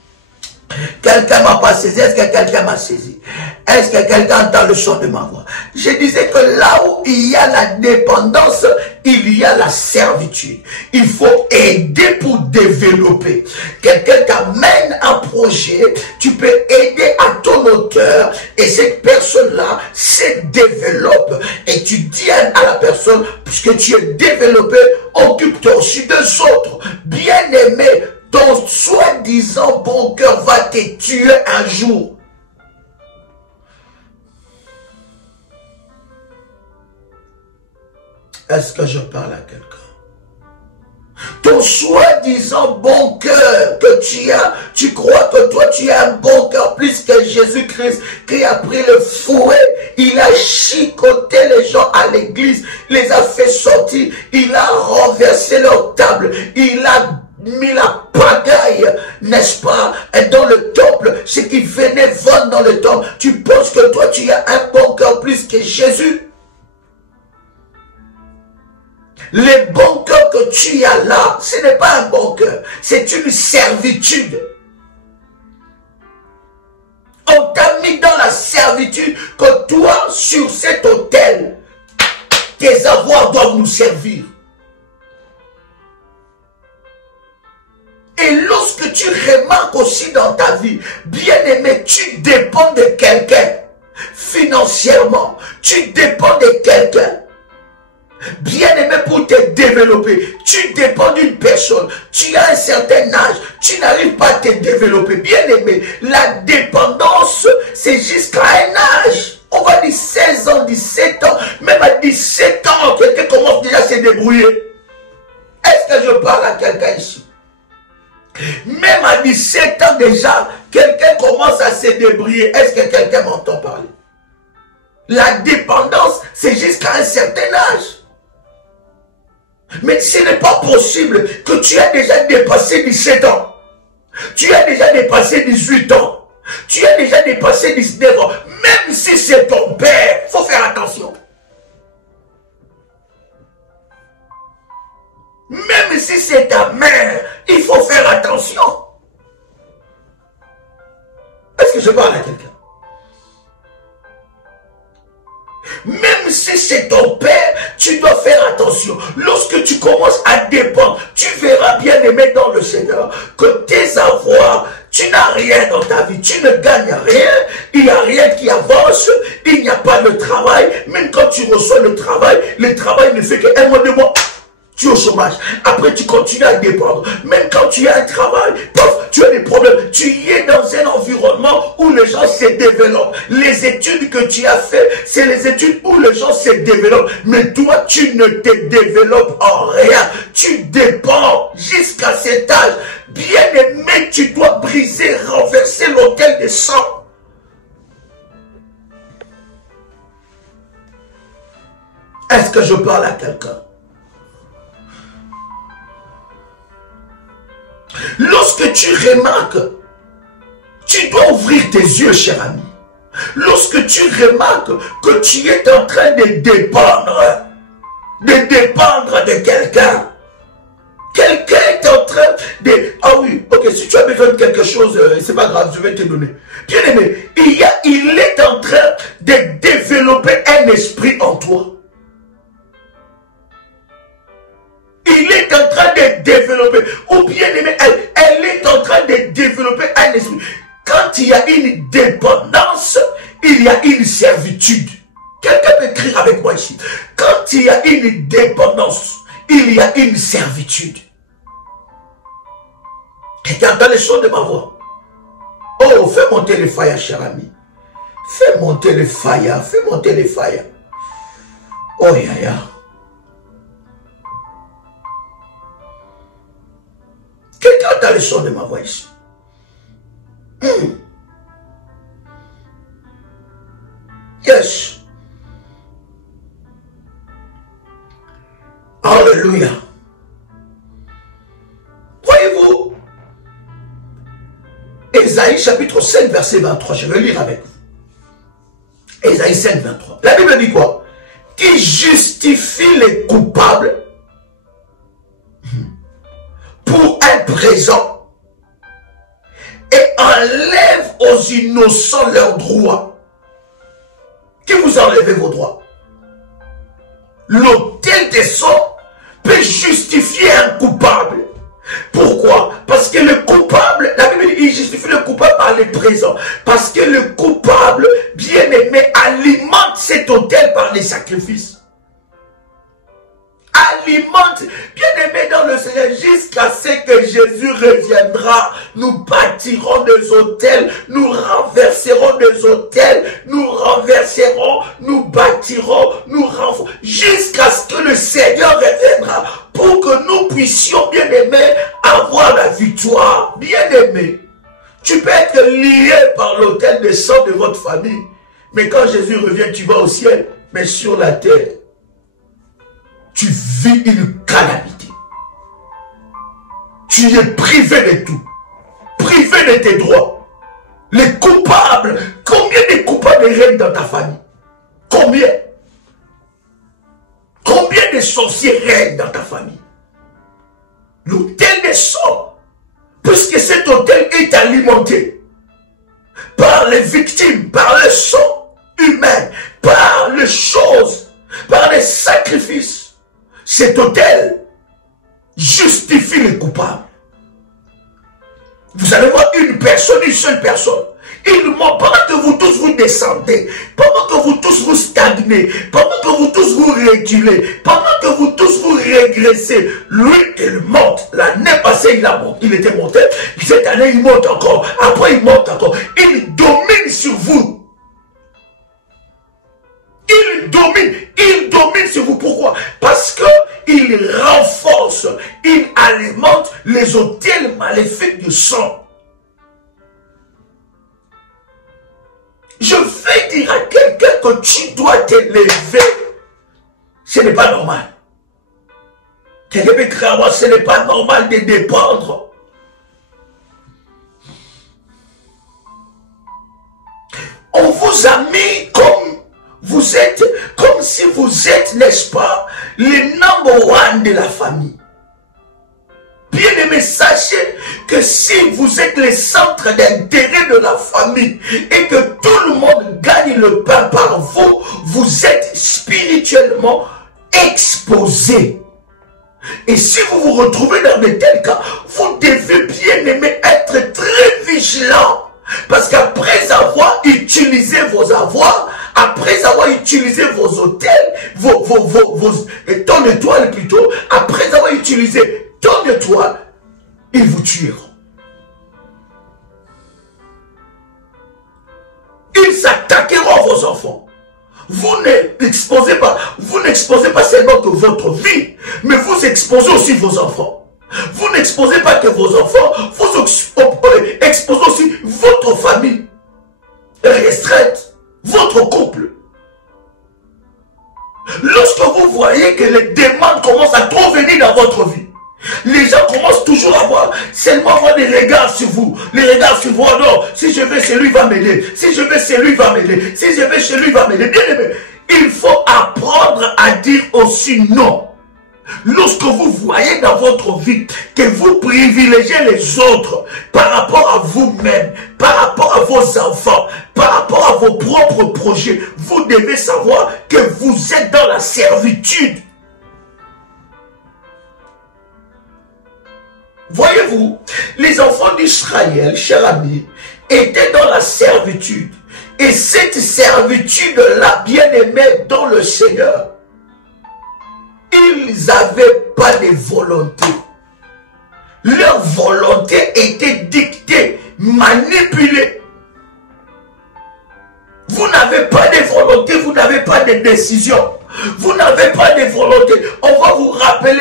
Quelqu'un m'a pas saisi. Est-ce que quelqu'un m'a saisi? Est-ce que quelqu'un entend le son de ma voix? Je disais que là où il y a la dépendance, il y a la servitude. Il faut aider pour développer. Quelqu'un t'amène un projet, tu peux aider à ton hauteur et cette personne-là se développe. Et tu dis à la personne, puisque tu es développé, occupe-toi sur deux autres. Bien-aimé, ton soi-disant bon cœur va te tuer un jour. Est-ce que je parle à quelqu'un? Ton soi-disant bon cœur que tu as, tu crois que toi tu as un bon cœur plus que Jésus-Christ qui a pris le fouet, il a chicoté les gens à l'église, les a fait sortir, il a renversé leur table, il a mis la pagaille, n'est-ce pas, dans le temple, ce qui venait vendre dans le temple. Tu penses que toi tu as un bon cœur plus que Jésus? Le bon cœur que tu as là, ce n'est pas un bon cœur, c'est une servitude. On t'a mis dans la servitude que toi, sur cet autel, tes avoirs doivent nous servir. Et lorsque tu remarques aussi dans ta vie, bien-aimé, tu dépends de quelqu'un. Financièrement, tu dépends de quelqu'un. Bien-aimé, pour te développer, tu dépends d'une personne, tu as un certain âge, tu n'arrives pas à te développer. Bien-aimé, la dépendance, c'est jusqu'à un âge. On va dire 16 ans, 17 ans, même à 17 ans, quelqu'un commence déjà à se débrouiller. Est-ce que je parle à quelqu'un ici? Même à 17 ans déjà, quelqu'un commence à se débrouiller. Est-ce que quelqu'un m'entend parler? La dépendance, c'est jusqu'à un certain âge. Mais ce n'est pas possible que tu aies déjà dépassé 17 ans. Tu as déjà dépassé 18 ans. Tu as déjà dépassé 19 ans. Même si c'est ton père, il faut faire attention. Même si c'est ta mère, il faut faire attention. Est-ce que je parle à quelqu'un? Même si c'est ton père, tu dois faire attention. Lorsque tu commences à dépendre, tu verras, bien aimé dans le Seigneur, que tes avoirs, tu n'as rien dans ta vie, tu ne gagnes rien, il n'y a rien qui avance, il n'y a pas de travail. Même quand tu reçois le travail ne fait qu'un mois, 2 mois. Tu es au chômage. Après, tu continues à dépendre. Même quand tu as un travail, tu as des problèmes. Tu y es dans un environnement où les gens se développent. Les études que tu as fait, c'est les études où les gens se développent. Mais toi, tu ne te développes en rien. Tu dépends jusqu'à cet âge. Bien aimé, tu dois briser, renverser l'autel de sang. Est-ce que je parle à quelqu'un? Lorsque tu remarques, tu dois ouvrir tes yeux, cher ami. Lorsque tu remarques que tu es en train de dépendre de quelqu'un. Quelqu'un est en train de... Ah oui, ok, si tu as besoin de quelque chose, c'est pas grave, je vais te donner. Bien aimé, il est en train de développer un esprit en toi. Il est en train de développer, ou bien aimé, elle est en train de développer un esprit. Quand il y a une dépendance, il y a une servitude. Quelqu'un peut écrire avec moi ici. Quand il y a une dépendance, il y a une servitude. Quelqu'un entend les sons de ma voix. Oh, fais monter les failles, cher ami. Fais monter les failles, fais monter les failles. Oh, ya. Quelqu'un entend le son de ma voix ici. Yes. Alléluia. Voyez-vous, Ésaïe chapitre 5 verset 23, je vais lire avec vous. Ésaïe 5 23. La Bible dit quoi? Qui justifie les coupables pour un présent et enlève aux innocents leurs droits. Qui vous enlève vos droits? L'autel des sons peut justifier un coupable. Pourquoi? Parce que le coupable, la Bible dit, il justifie le coupable par les présents. Parce que le coupable, bien aimé, alimente cet autel par les sacrifices. Alimente, bien aimé, dans dans le Seigneur jusqu'à ce que Jésus reviendra. Nous bâtirons des hôtels, nous renverserons des hôtels, nous renverserons, nous bâtirons, nous renforcerons, jusqu'à ce que le Seigneur reviendra pour que nous puissions, bien aimés, avoir la victoire. Bien aimé, tu peux être lié par l'autel de sang de votre famille, mais quand Jésus revient, tu vas au ciel, mais sur la terre, tu vis une calamité. Tu es privé de tout, privé de tes droits. Les coupables, combien de coupables règnent dans ta famille? Combien? Combien de sorciers règnent dans ta famille? L'autel des sang, puisque cet autel est alimenté par les victimes, par le sang humain, par les choses, par les sacrifices, cet autel justifie les coupables. Vous allez voir une personne, une seule personne. Il ment pendant que vous tous vous descendez, pendant que vous tous vous stagnez, pendant que vous tous vous reculez, pendant que vous tous vous régressez. Lui, il monte. L'année passée, il était monté. Cette année, il monte encore. Après, il monte encore. Il domine sur vous. Il domine sur vous. Pourquoi? Parce que il renforce, il alimente les autels maléfiques du sang. Je vais dire à quelqu'un que tu dois t'élever. Ce n'est pas normal. Ce n'est pas normal de dépendre. On vous a mis comme vous êtes, comme si vous êtes, n'est-ce pas, le number one de la famille. Bien aimé, sachez que si vous êtes le centre d'intérêt de la famille et que tout le monde gagne le pain par vous, vous êtes spirituellement exposé. Et si vous vous retrouvez dans de tels cas, vous devez bien aimé être très vigilant. Parce qu'après avoir utilisé vos avoirs, après avoir utilisé vos hôtels, ton étoile plutôt, après avoir utilisé ton étoile, ils vous tueront. Ils s'attaqueront à vos enfants. Vous n'exposez pas seulement que votre vie, mais vous exposez aussi vos enfants. Vous n'exposez pas que vos enfants, vous exposez aussi votre famille restreinte, votre couple. Lorsque vous voyez que les demandes commencent à trop venir dans votre vie, les gens commencent toujours à avoir des regards sur vous. Les regards sur vous, oh non, si je vais chez lui, il va m'aider. Si je vais chez lui, il va m'aider. Si je vais chez lui, il va m'aider. Bien aimé, il faut apprendre à dire aussi non. Lorsque vous voyez dans votre vie que vous privilégiez les autres par rapport à vous-même, par rapport à vos enfants, par rapport à vos propres projets, vous devez savoir que vous êtes dans la servitude. Voyez-vous, les enfants d'Israël, chers amis, étaient dans la servitude. Et cette servitude-là, bien aimée dans le Seigneur, ils n'avaient pas de volonté. Leur volonté était dictée, manipulée. Vous n'avez pas de volonté, vous n'avez pas de décision. Vous n'avez pas de volonté. On va vous rappeler,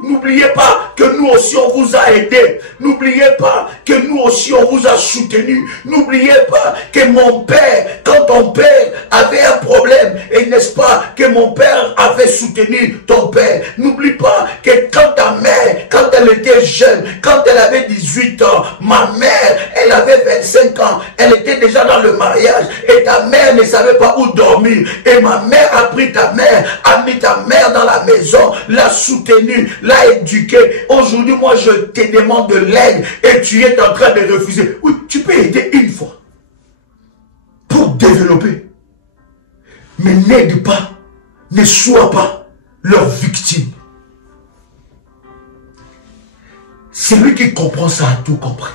n'oubliez pas que nous aussi on vous a aidé. N'oubliez pas que nous aussi on vous a soutenu. N'oubliez pas que mon père, quand ton père avait un problème, et n'est-ce pas que mon père avait soutenu ton père. N'oublie pas que quand ta mère, quand elle était jeune, quand elle avait 18 ans, ma mère, elle avait 25 ans, elle était déjà dans le mariage et ta mère ne savait pas où dormir. Et ma mère a pris ta mère, a mis ta mère dans la maison, l'a soutenue, l'a éduquée. Aujourd'hui, moi, je te demande de l'aide et tu es en train de refuser. Oui, tu peux aider une fois pour développer. Mais n'aide pas, ne sois pas leur victime. Celui qui comprend ça a tout compris.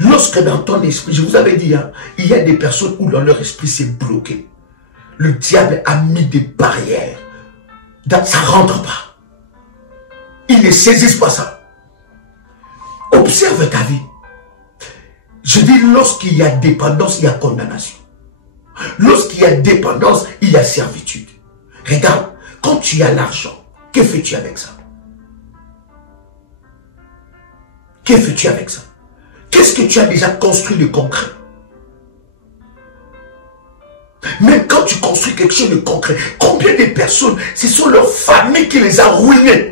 Lorsque dans ton esprit, je vous avais dit, il y a des personnes où dans leur esprit c'est bloqué. Le diable a mis des barrières. Ça ne rentre pas. saisissent pas ça. Observe ta vie. Je dis, lorsqu'il y a dépendance, il y a condamnation. Lorsqu'il y a dépendance, il y a servitude. Regarde, quand tu as l'argent, que fais-tu avec ça? Que fais-tu avec ça? Qu'est-ce que tu as déjà construit de concret? Même quand tu construis quelque chose de concret, combien de personnes, ce sont leurs familles qui les a ruinés?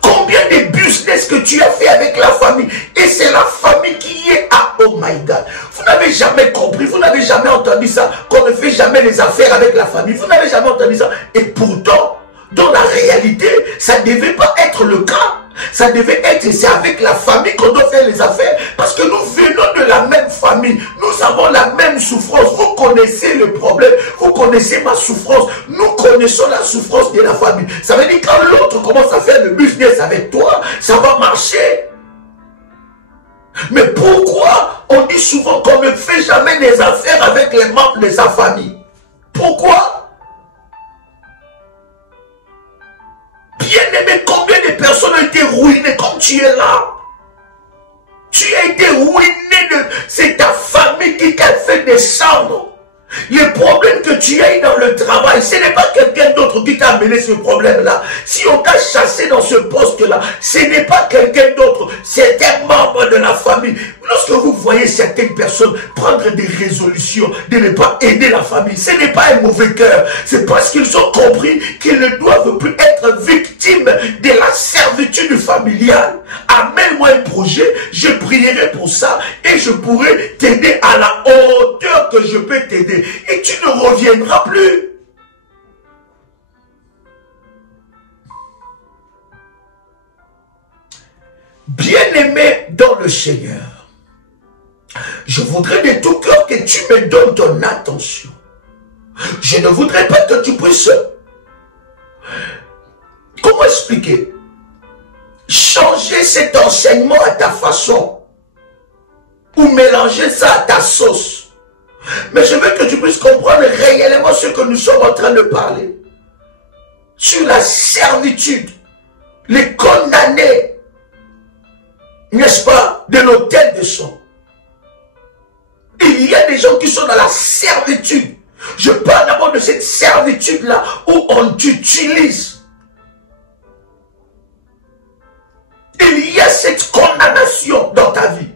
Combien de business que tu as fait avec la famille? Et c'est la famille qui est à... Oh my God. Vous n'avez jamais compris, vous n'avez jamais entendu ça, qu'on ne fait jamais les affaires avec la famille. Vous n'avez jamais entendu ça. Et pourtant, dans la réalité, ça ne devait pas être le cas. Ça devait être, c'est avec la famille qu'on doit faire les affaires. Parce que nous venons de la même famille. Nous avons la même souffrance. Vous connaissez le problème. Vous connaissez ma souffrance. Nous connaissons la souffrance de la famille. Ça veut dire que quand l'autre commence à faire le business avec toi, ça va marcher. Mais pourquoi on dit souvent qu'on ne fait jamais des affaires avec les membres de sa famille? Pourquoi? Bien-aimé, combien de personnes ont été ruinées comme tu es là? Tu as été ruiné c'est ta famille qui t'a fait descendre. Les problèmes que tu as eu dans le travail, ce n'est pas quelqu'un d'autre qui t'a amené ce problème-là. Si on t'a chassé dans ce poste-là, ce n'est pas quelqu'un d'autre, c'est un membre de la famille. Lorsque vous voyez certaines personnes prendre des résolutions de ne pas aider la famille, ce n'est pas un mauvais cœur. C'est parce qu'ils ont compris qu'ils ne doivent plus être victimes de la servitude familiale. Amène-moi un projet, je prierai pour ça et je pourrai t'aider à la hauteur que je peux t'aider. Et tu ne reviendras plus. Bien-aimé dans le Seigneur, je voudrais de tout cœur que tu me donnes ton attention. Je ne voudrais pas que tu puisses... Comment expliquer? Changer cet enseignement à ta façon. Ou mélanger ça à ta sauce. Mais je veux que tu puisses comprendre réellement ce que nous sommes en train de parler. Sur la servitude. Les condamnés. N'est-ce pas? De l'autel de sang. Il y a des gens qui sont dans la servitude. Je parle d'abord de cette servitude-là où on t'utilise. Il y a cette condamnation dans ta vie.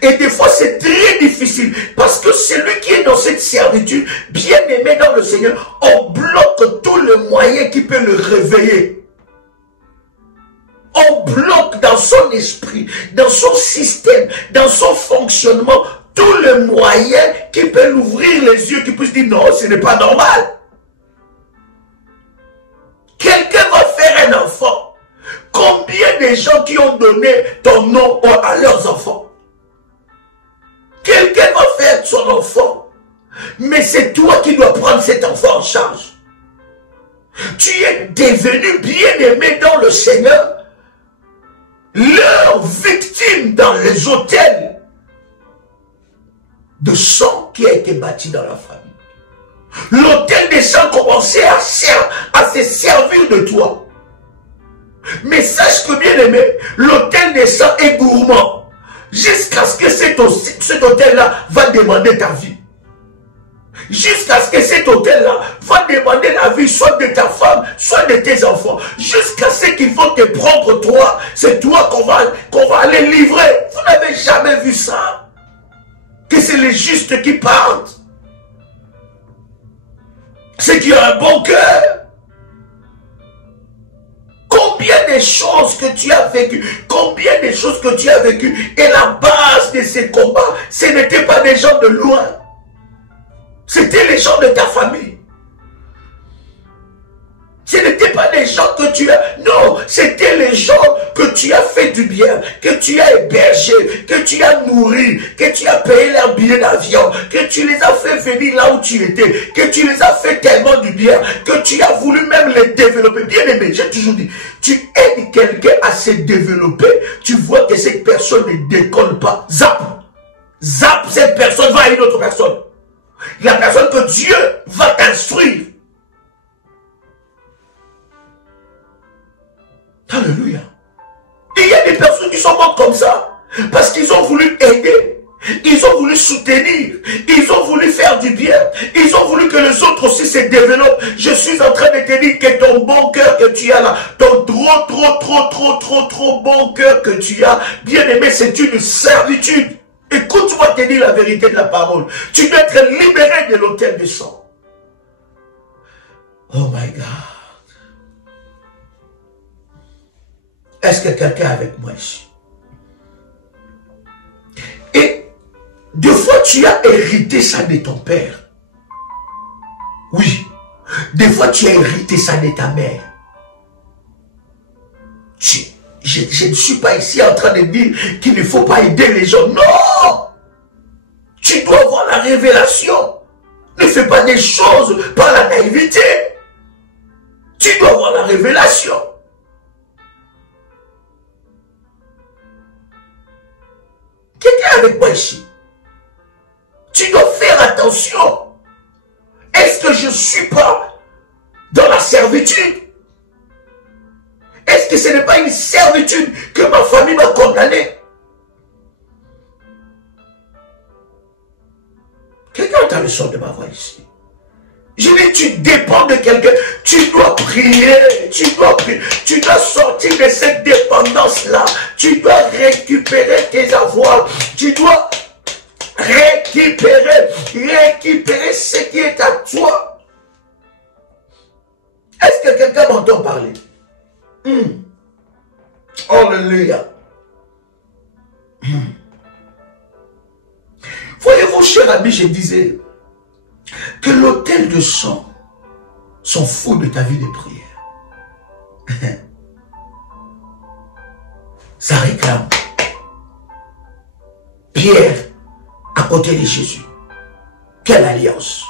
Et des fois, c'est très difficile parce que celui qui est dans cette servitude, bien aimé dans le Seigneur, on bloque tous les moyens qui peuvent le réveiller. On bloque dans son esprit, dans son système, dans son fonctionnement, tous les moyens qui peuvent l'ouvrir les yeux, qui puissent dire non, ce n'est pas normal. Quelqu'un va faire un enfant. Combien de gens qui ont donné ton nom à leurs enfants? Quelqu'un va faire son enfant, mais c'est toi qui dois prendre cet enfant en charge. Tu es devenu bien-aimé dans le Seigneur, leur victime dans les hôtels de sang qui a été bâti dans la famille. L'hôtel des sang commençait à se servir de toi. Mais sache que bien-aimé, l'hôtel des sang est gourmand. Jusqu'à ce que cet hôtel-là va demander ta vie. Jusqu'à ce que cet hôtel-là va demander la vie soit de ta femme, soit de tes enfants. Jusqu'à ce qu'ils vont te prendre toi. C'est toi qu'on va aller livrer. Vous n'avez jamais vu ça? Que c'est les justes qui partent. C'est qui ont un bon cœur. Combien de choses que tu as vécues, combien de choses que tu as vécues, et la base de ces combats, ce n'était pas des gens de loin, c'était les gens de ta famille. Ce n'était pas des gens que tu as... Non, c'était les gens que tu as fait du bien, que tu as hébergé, que tu as nourri, que tu as payé leur billet d'avion, que tu les as fait venir là où tu étais, que tu les as fait tellement du bien, que tu as voulu même les développer. Bien aimé, j'ai toujours dit, tu aides quelqu'un à se développer, tu vois que cette personne ne décolle pas. Zap! Zap, cette personne va à une autre personne. La personne que Dieu va t'instruire. Alléluia. Il y a des personnes qui sont mortes comme ça. Parce qu'ils ont voulu aider. Ils ont voulu soutenir. Ils ont voulu faire du bien. Ils ont voulu que les autres aussi se développent. Je suis en train de te dire que ton bon cœur que tu as là, ton trop bon cœur que tu as, bien aimé, c'est une servitude. Écoute-moi te dire la vérité de la parole. Tu dois être libéré de l'autel du sang. Oh my God. Est-ce que quelqu'un est avec moi ici? Et des fois, tu as hérité ça de ton père. Oui. Des fois, tu as hérité ça de ta mère. Je ne suis pas ici en train de dire qu'il ne faut pas aider les gens. Non! Tu dois avoir la révélation. Ne fais pas des choses par la naïveté. Tu dois avoir la révélation. Quelqu'un avec moi ici? Tu dois faire attention. Est-ce que je ne suis pas dans la servitude? Est-ce que ce n'est pas une servitude que ma famille m'a condamné? Quelqu'un entend le son de ma voix ici? Je dis, tu dépends de quelqu'un. Tu dois prier. Tu dois prier. Tu dois sortir de cette dépendance-là. Tu dois récupérer tes avoirs. Tu dois récupérer ce qui est à toi. Est-ce que quelqu'un m'entend parler? Alléluia. Voyez-vous, cher ami, je disais que l'autel de sang s'en fout de ta vie de prière. Ça réclame. Pierre, à côté de Jésus. Quelle alliance.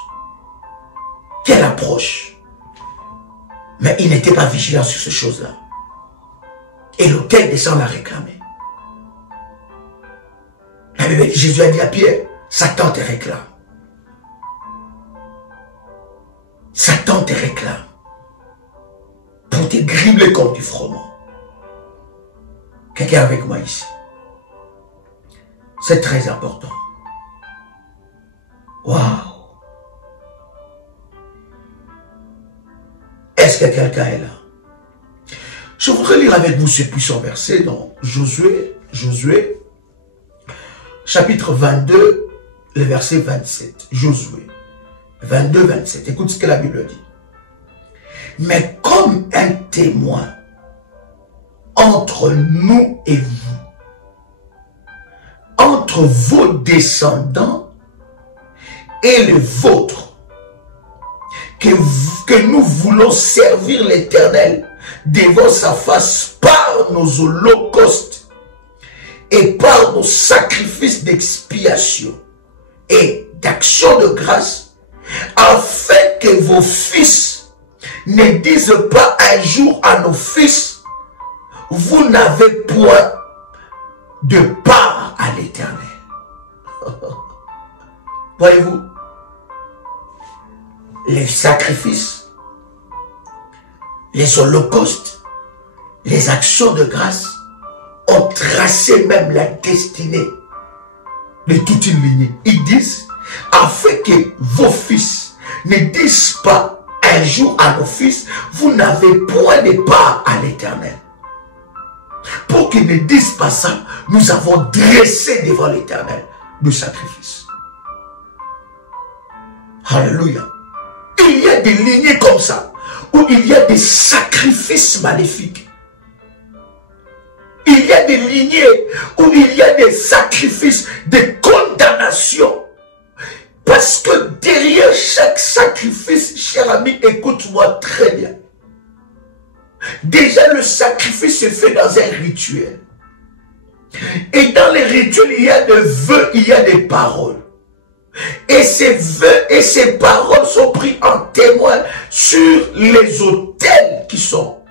Quelle approche. Mais il n'était pas vigilant sur ces choses-là. Et l'autel de sang l'a réclamé. La Bible dit, Jésus a dit à Pierre, Satan te réclame. Satan te réclame. Pour te gribler comme du froment. Quelqu'un avec moi ici. C'est très important. Waouh. Est-ce que quelqu'un est là? Je voudrais lire avec vous ce puissant verset dans Josué, chapitre 22, le verset 27. Josué 22, 27. Écoute ce que la Bible dit. Mais comme un témoin entre nous et vous, entre vos descendants et le vôtre, que nous voulons servir l'Éternel devant sa face par nos holocaustes et par nos sacrifices d'expiation et d'action de grâce, afin que vos fils ne disent pas un jour à nos fils, vous n'avez point de part à l'Éternel. Voyez-vous, les sacrifices, les holocaustes, les actions de grâce ont tracé même la destinée de toute une lignée. Ils disent, afin que vos fils ne disent pas un jour à nos fils, vous n'avez point de part à l'Éternel. Pour qu'ils ne disent pas ça, nous avons dressé devant l'Éternel le sacrifice. Alléluia. Il y a des lignées comme ça, où il y a des sacrifices maléfiques. Il y a des lignées où il y a des sacrifices, des condamnations. Parce que derrière chaque sacrifice, cher ami, écoute-moi très bien. Déjà, le sacrifice se fait dans un rituel. Et dans les rituels, il y a des vœux, il y a des paroles. Et ces vœux et ces paroles sont pris en témoin sur les autels qui sont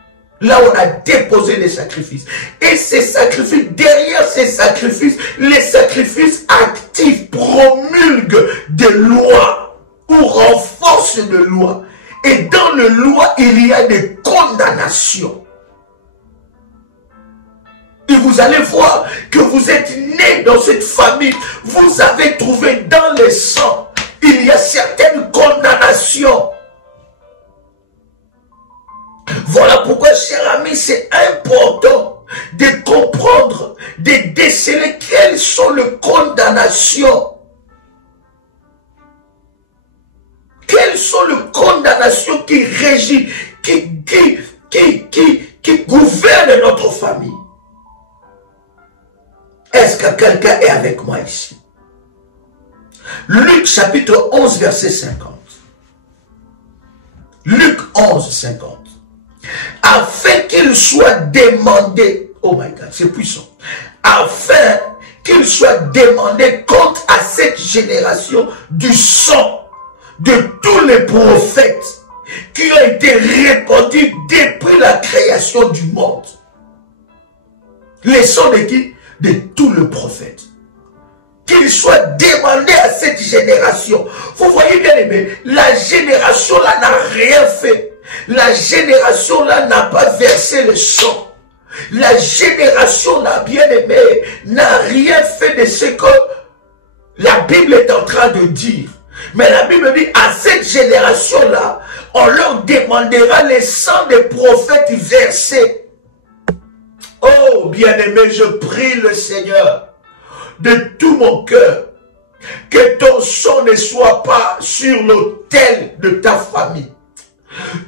là où on a déposé les sacrifices. Et ces sacrifices, derrière ces sacrifices, les sacrifices actifs promulguent des lois ou renforcent des lois. Et dans les lois, il y a des condamnations. Et vous allez voir que vous êtes né dans cette famille. Vous avez trouvé dans le sang, il y a certaines condamnations. Voilà pourquoi, cher ami, c'est important de comprendre, de déceler quelles sont les condamnations. Quelles sont les condamnations qui régissent, qui gouvernent notre famille? Est-ce que quelqu'un est avec moi ici? Luc chapitre 11 verset 50. Luc 11, 50. Afin qu'il soit demandé, oh my God, c'est puissant, afin qu'il soit demandé compte à cette génération du sang de tous les prophètes qui ont été répandus depuis la création du monde. Les sons de qui? De tous les prophètes. Qu'il soit demandé à cette génération. Vous voyez bien aimé, la génération là n'a rien fait. La génération là n'a pas versé le sang. La génération là, bien aimé, n'a rien fait de ce que la Bible est en train de dire. Mais la Bible dit, à cette génération là, on leur demandera le sang des prophètes versés. Oh, bien-aimé, je prie le Seigneur de tout mon cœur que ton sang ne soit pas sur l'autel de ta famille.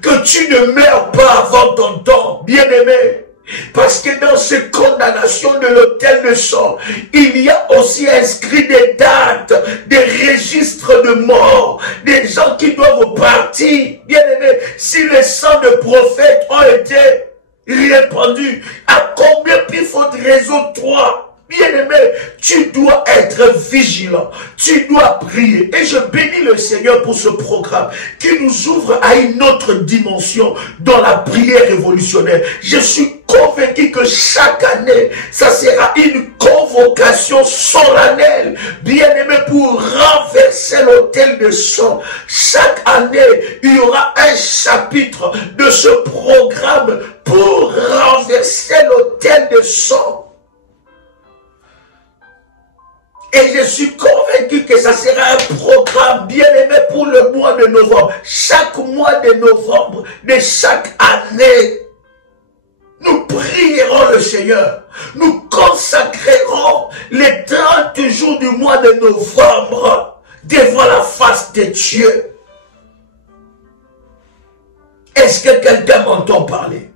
Que tu ne meurs pas avant ton temps, bien-aimé. Parce que dans ces condamnations de l'autel de sang, il y a aussi inscrit des dates, des registres de mort, des gens qui doivent partir. Bien-aimé, si les sangs de prophètes ont été répandus, à combien plus forte raison toi? Bien-aimé, tu dois être vigilant, tu dois prier. Et je bénis le Seigneur pour ce programme qui nous ouvre à une autre dimension dans la prière révolutionnaire. Je suis convaincu que chaque année, ça sera une convocation solennelle, bien-aimé, pour renverser l'autel de sang. Chaque année, il y aura un chapitre de ce programme pour renverser l'autel de sang. Et je suis convaincu que ça sera un programme bien aimé pour le mois de novembre. Chaque mois de novembre de chaque année, nous prierons le Seigneur. Nous consacrerons les 30 jours du mois de novembre devant la face de Dieu. Est-ce que quelqu'un m'entend parler?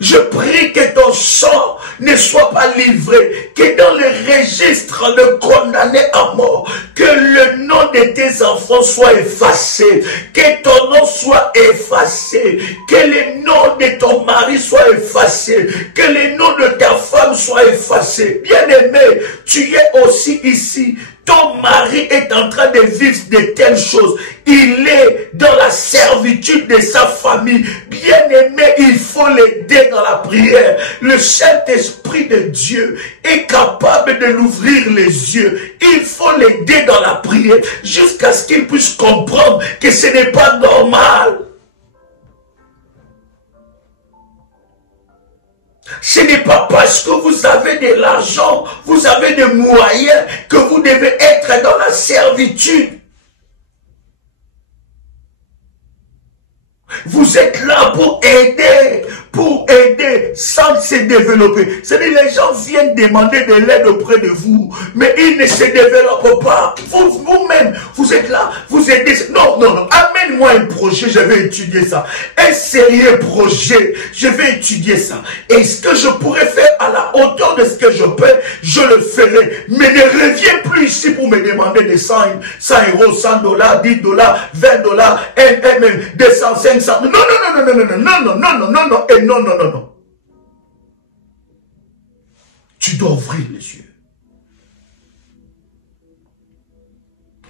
Je prie que ton sang ne soit pas livré, que dans le registre de condamnés à mort, que le nom de tes enfants soit effacé, que ton nom soit effacé, que le nom de ton mari soit effacé, que le nom de ta femme soit effacé. Bien-aimé, tu es aussi ici. Ton mari est en train de vivre de telles choses. Il est dans la servitude de sa famille. Bien-aimé, il faut l'aider dans la prière. Le Saint-Esprit de Dieu est capable de l'ouvrir les yeux. Il faut l'aider dans la prière jusqu'à ce qu'il puisse comprendre que ce n'est pas normal. Ce n'est pas parce que vous avez de l'argent, vous avez des moyens que vous devez être dans la servitude. Vous êtes là pour aider sans se développer. C'est-à-dire les gens viennent demander de l'aide auprès de vous, mais ils ne se développent pas. Vous-même, vous êtes là, vous aidez. Non, non, non, amène-moi un projet, je vais étudier ça. Un sérieux projet, je vais étudier ça. Et ce que je pourrais faire à la hauteur de ce que je peux, je le ferai. Mais ne reviens plus ici pour me demander des 100 euros, 100 $, 10 $, 20 $, même 200, 500. Non, non, non, non, non, non, non, non, non, non, non, non, et non, non, non, non. Tu dois ouvrir les yeux.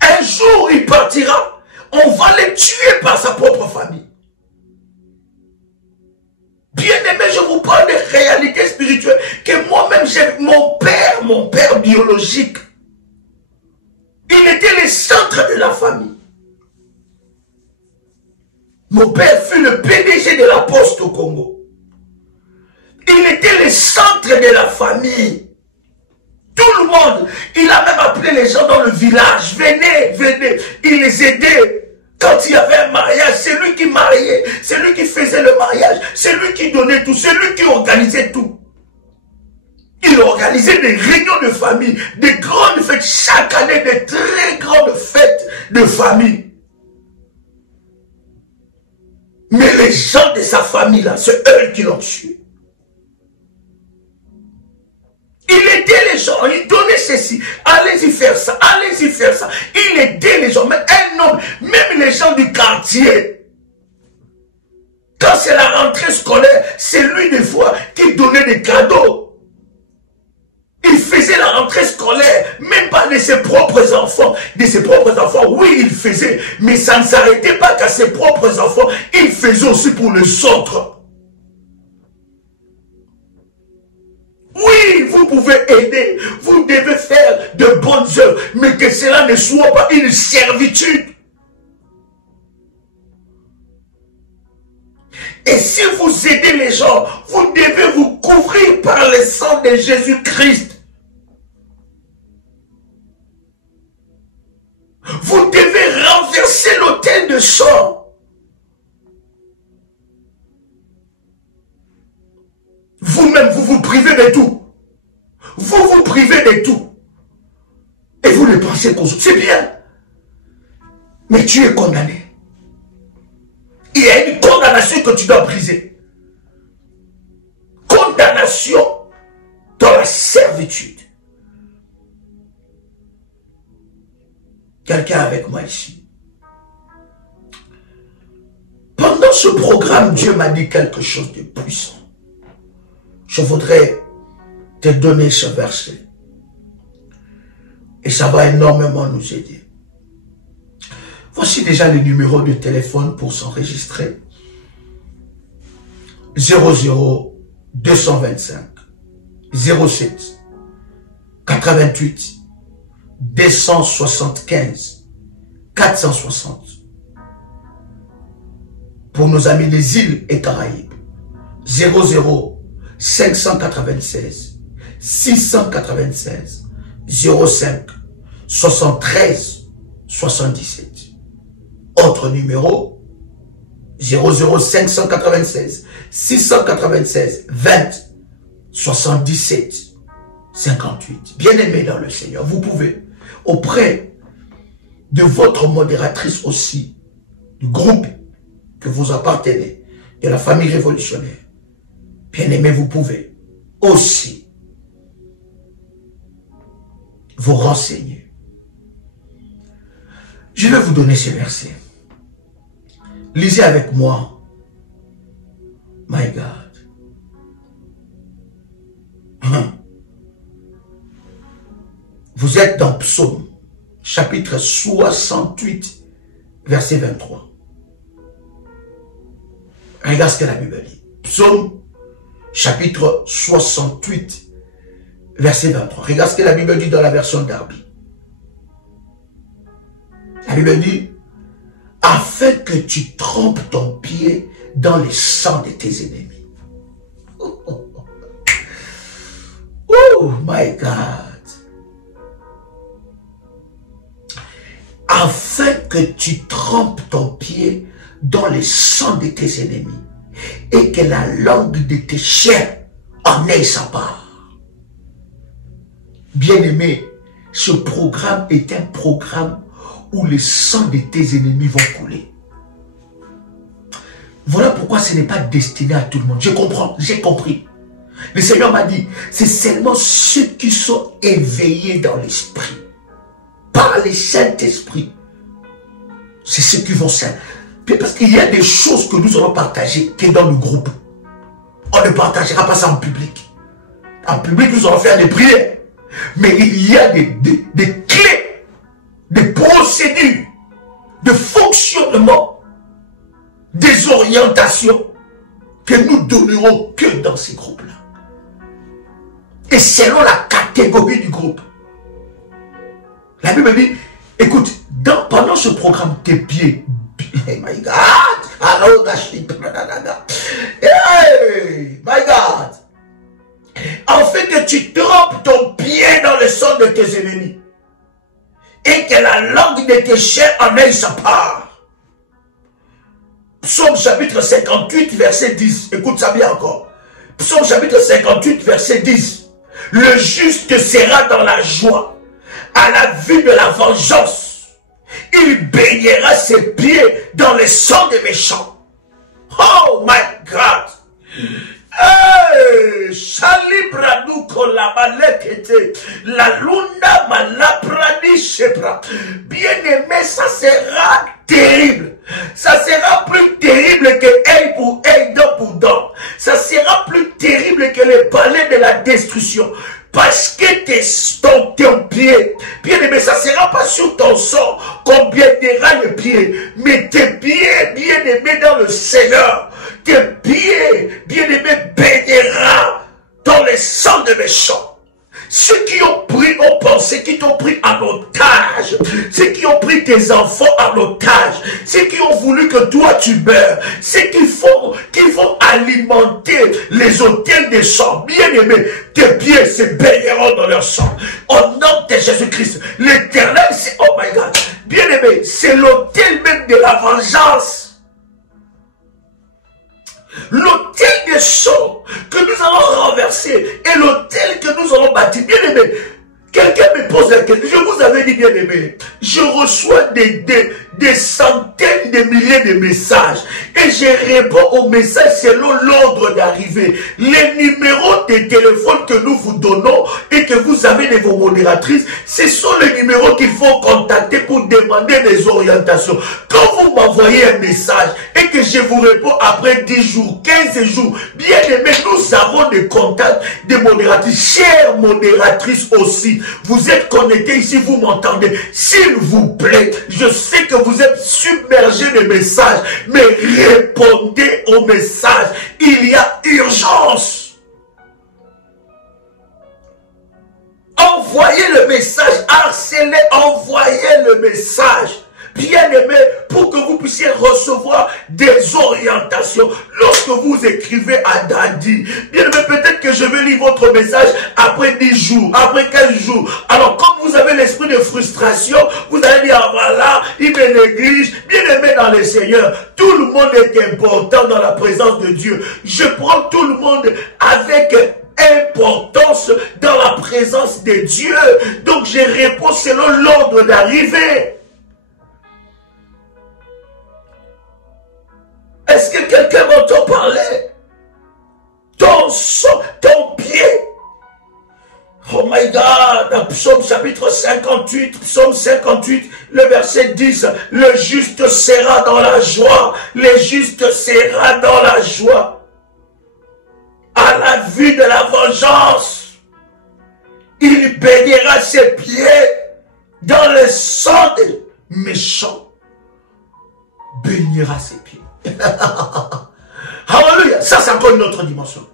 Un jour, il partira. On va le tuer par sa propre famille. Bien-aimé, je vous parle de réalité spirituelle que moi-même j'ai. Mon père biologique, il était le centre de la famille. Mon père fut le PDG de la Poste au Congo. Il était le centre de la famille. Tout le monde. Il a même appelé les gens dans le village. Venez, venez. Il les aidait. Quand il y avait un mariage, c'est lui qui mariait. C'est lui qui faisait le mariage. C'est lui qui donnait tout. C'est lui qui organisait tout. Il organisait des réunions de famille, des grandes fêtes. Chaque année, des très grandes fêtes de famille. Mais les gens de sa famille, là, c'est eux qui l'ont tué. Il aidait les gens, il donnait ceci, allez-y faire ça, allez-y faire ça. Il aidait les gens, mais un homme, même les gens du quartier. Quand c'est la rentrée scolaire, c'est lui des fois qui donnait des cadeaux. Il faisait la rentrée scolaire, même pas de ses propres enfants. De ses propres enfants, oui, il faisait, mais ça ne s'arrêtait pas qu'à ses propres enfants, il faisait aussi pour les autres. Oui, vous pouvez aider, vous devez faire de bonnes œuvres, mais que cela ne soit pas une servitude. Et si vous aidez les gens, vous devez vous couvrir par le sang de Jésus-Christ. Vous devez renverser l'autel de sang. Vous-même, vous vous privez de tout. Vous vous privez de tout. Et vous ne pensez qu'aux autres. C'est bien. Mais tu es condamné. Il y a une condamnation que tu dois briser. Condamnation dans la servitude. Quelqu'un avec moi ici. Pendant ce programme, Dieu m'a dit quelque chose de puissant. Je voudrais te donner ce verset. Et ça va énormément nous aider. Voici déjà le numéro de téléphone pour s'enregistrer. 00 225 07 88 275 460. Pour nos amis des îles et Caraïbes. 00 596 696 05 73 77. Autre numéro 00 596 696 20 77 58. Bien-aimés dans le Seigneur, vous pouvez auprès de votre modératrice aussi, du groupe que vous appartenez, de la famille révolutionnaire. Bien-aimés, vous pouvez aussi vous renseigner. Je vais vous donner ce verset. Lisez avec moi. My God. Vous êtes dans Psaume, chapitre 68, verset 23. Regarde ce que la Bible dit. Psaume, chapitre 68, verset 23. Regarde ce que la Bible dit dans la version Darby. La Bible dit, afin que tu trempes ton pied dans le sang de tes ennemis. Oh my God. Afin que tu trempes ton pied dans le sang de tes ennemis et que la langue de tes chairs en ait sa part. Bien-aimé, ce programme est un programme où le sang de tes ennemis vont couler. Voilà pourquoi ce n'est pas destiné à tout le monde. Je comprends, j'ai compris. Le Seigneur m'a dit, c'est seulement ceux qui sont éveillés dans l'esprit, par le Saint-Esprit. C'est ceux qui vont servir. Parce qu'il y a des choses que nous allons partager qui est dans le groupe. On ne partagera pas ça en public. En public, nous allons faire des prières. Mais il y a des clés, des procédures, de fonctionnement, des orientations que nous donnerons que dans ces groupes-là. Et selon la catégorie du groupe. La Bible dit, écoute, pendant ce programme, tes pieds, hey my God, hey my God, tu trempes ton pied dans le sang de tes ennemis et que la langue de tes chiens en ait sa part. Psaume chapitre 58, verset 10. Écoute ça bien encore. Psaume chapitre 58, verset 10. Le juste sera dans la joie à la vue de la vengeance. Il baignera ses pieds dans le sang des méchants. Oh my God! Hey, Shalibranu kolabalekete, la lunda malaprani shepra. Bien-aimé, ça sera terrible. Ça sera plus terrible que œil pour œil, dent pour dent. Ça sera plus terrible que les palais de la destruction. Parce que ton pied, bien aimé, ça ne sera pas sur ton sang qu'on baignera le pied, mais tes pieds, bien aimés dans le Seigneur, tes pieds, bien aimés, baignera dans le sang de méchants. Ceux qui ont pensé, qui t'ont pris en otage, ceux qui ont pris tes enfants en otage, ceux qui ont voulu que toi tu meurs, ceux qui vont alimenter les autels des champs, bien aimés, tes pieds se baigneront dans leur sang. Au nom de Jésus-Christ, l'Éternel, c'est, oh my God, bien aimé, c'est l'autel même de la vengeance. L'autel des champs que nous allons renverser et l'autel que nous allons bâtir. Bien aimé, quelqu'un me pose la question. Je vous avais dit, bien aimé, je reçois des centaines de milliers de messages et je réponds aux messages selon l'ordre d'arrivée. Les numéros de téléphone que nous vous donnons et que vous avez de vos modératrices, ce sont les numéros qu'il faut contacter pour demander des orientations. Quand vous m'envoyez un message et que je vous réponds après 10 jours, 15 jours, bien aimé, nous avons des contacts des modératrices. Chères modératrices aussi, vous êtes connectés ici, vous m'entendez. S'il vous plaît, je sais que vous êtes submergés de messages, mais répondez aux messages. Il y a urgence. Envoyez le message, harcelez, envoyez le message. Bien aimé, pour que vous puissiez recevoir des orientations. Lorsque vous écrivez à Daddy, bien aimé, peut-être que je vais lire votre message après 10 jours, après 15 jours. Alors, comme vous avez l'esprit de frustration, vous allez dire, ah, voilà, il me néglige. Bien aimé dans le Seigneur, tout le monde est important dans la présence de Dieu. Je prends tout le monde avec importance dans la présence de Dieu. Donc, je réponds selon l'ordre d'arrivée. Est-ce que quelqu'un m'entend parler? Ton sang, ton pied. Oh my God, Psaume chapitre 58, Psaume 58, le verset 10. Le juste sera dans la joie. Le juste sera dans la joie. À la vue de la vengeance, il baignera ses pieds dans le sang des méchants. Baignera ses pieds. Alléluia. Ça, c'est encore une autre dimension.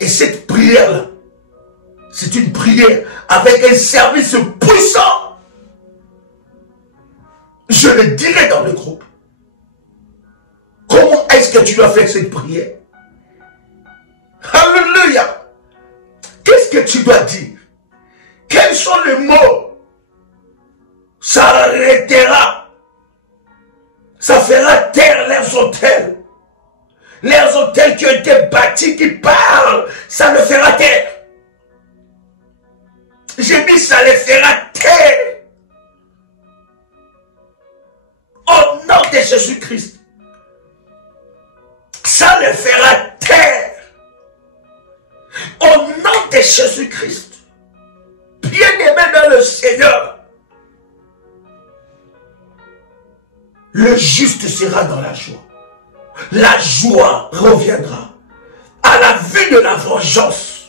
Et cette prière-là, c'est une prière avec un service puissant. Je le dirai dans le groupe. Comment est-ce que tu dois faire cette prière? Alléluia. Qu'est-ce que tu dois dire? Quels sont les mots? Ça arrêtera. Ça fera taire leurs autels. Leurs autels qui ont été bâtis, qui parlent, ça le fera taire. J'ai dit, ça les fera taire. Au nom de Jésus-Christ. Ça les fera taire. Au nom de Jésus-Christ. Bien-aimé dans le Seigneur. Le juste sera dans la joie. La joie reviendra. À la vue de la vengeance,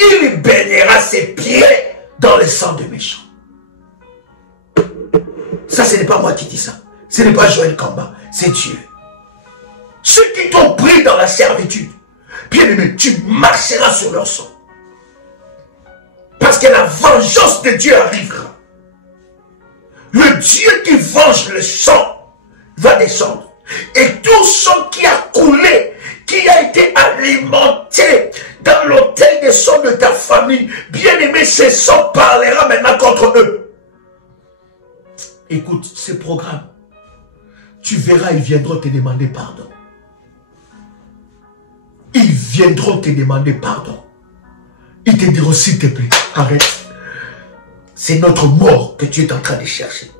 il baignera ses pieds dans le sang des méchants. Ça, ce n'est pas moi qui dis ça. Ce n'est pas Joël Kamba, c'est Dieu. Ceux qui t'ont pris dans la servitude, bien aimé, tu marcheras sur leur sang. Parce que la vengeance de Dieu arrivera. Le Dieu qui venge le sang va descendre. Et tout sang qui a coulé, qui a été alimenté dans l'autel des sang de ta famille. Bien-aimé, ce sang parlera maintenant contre eux. Écoute, ces programmes, tu verras, ils viendront te demander pardon. Ils viendront te demander pardon. Ils te diront, s'il te plaît, arrête. C'est notre mort que tu es en train de chercher.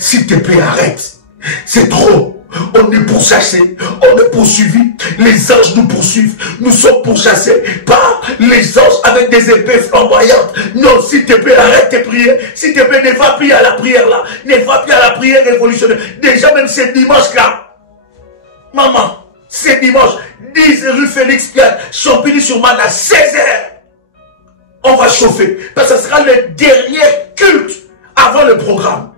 S'il te plaît, arrête. C'est trop. On est pourchassé, on est poursuivi. Les anges nous poursuivent. Nous sommes pourchassés par les anges avec des épées flamboyantes. Non, s'il te plaît, arrête tes prières. S'il te plaît, ne va plus à la prière là. Ne va plus à la prière révolutionnaire. Déjà, même ce dimanche là. Maman, ce dimanche, 10 rue Félix Pierre, Champigny-sur-Marne à 16h. On va chauffer. Parce que ce sera le dernier culte avant le programme.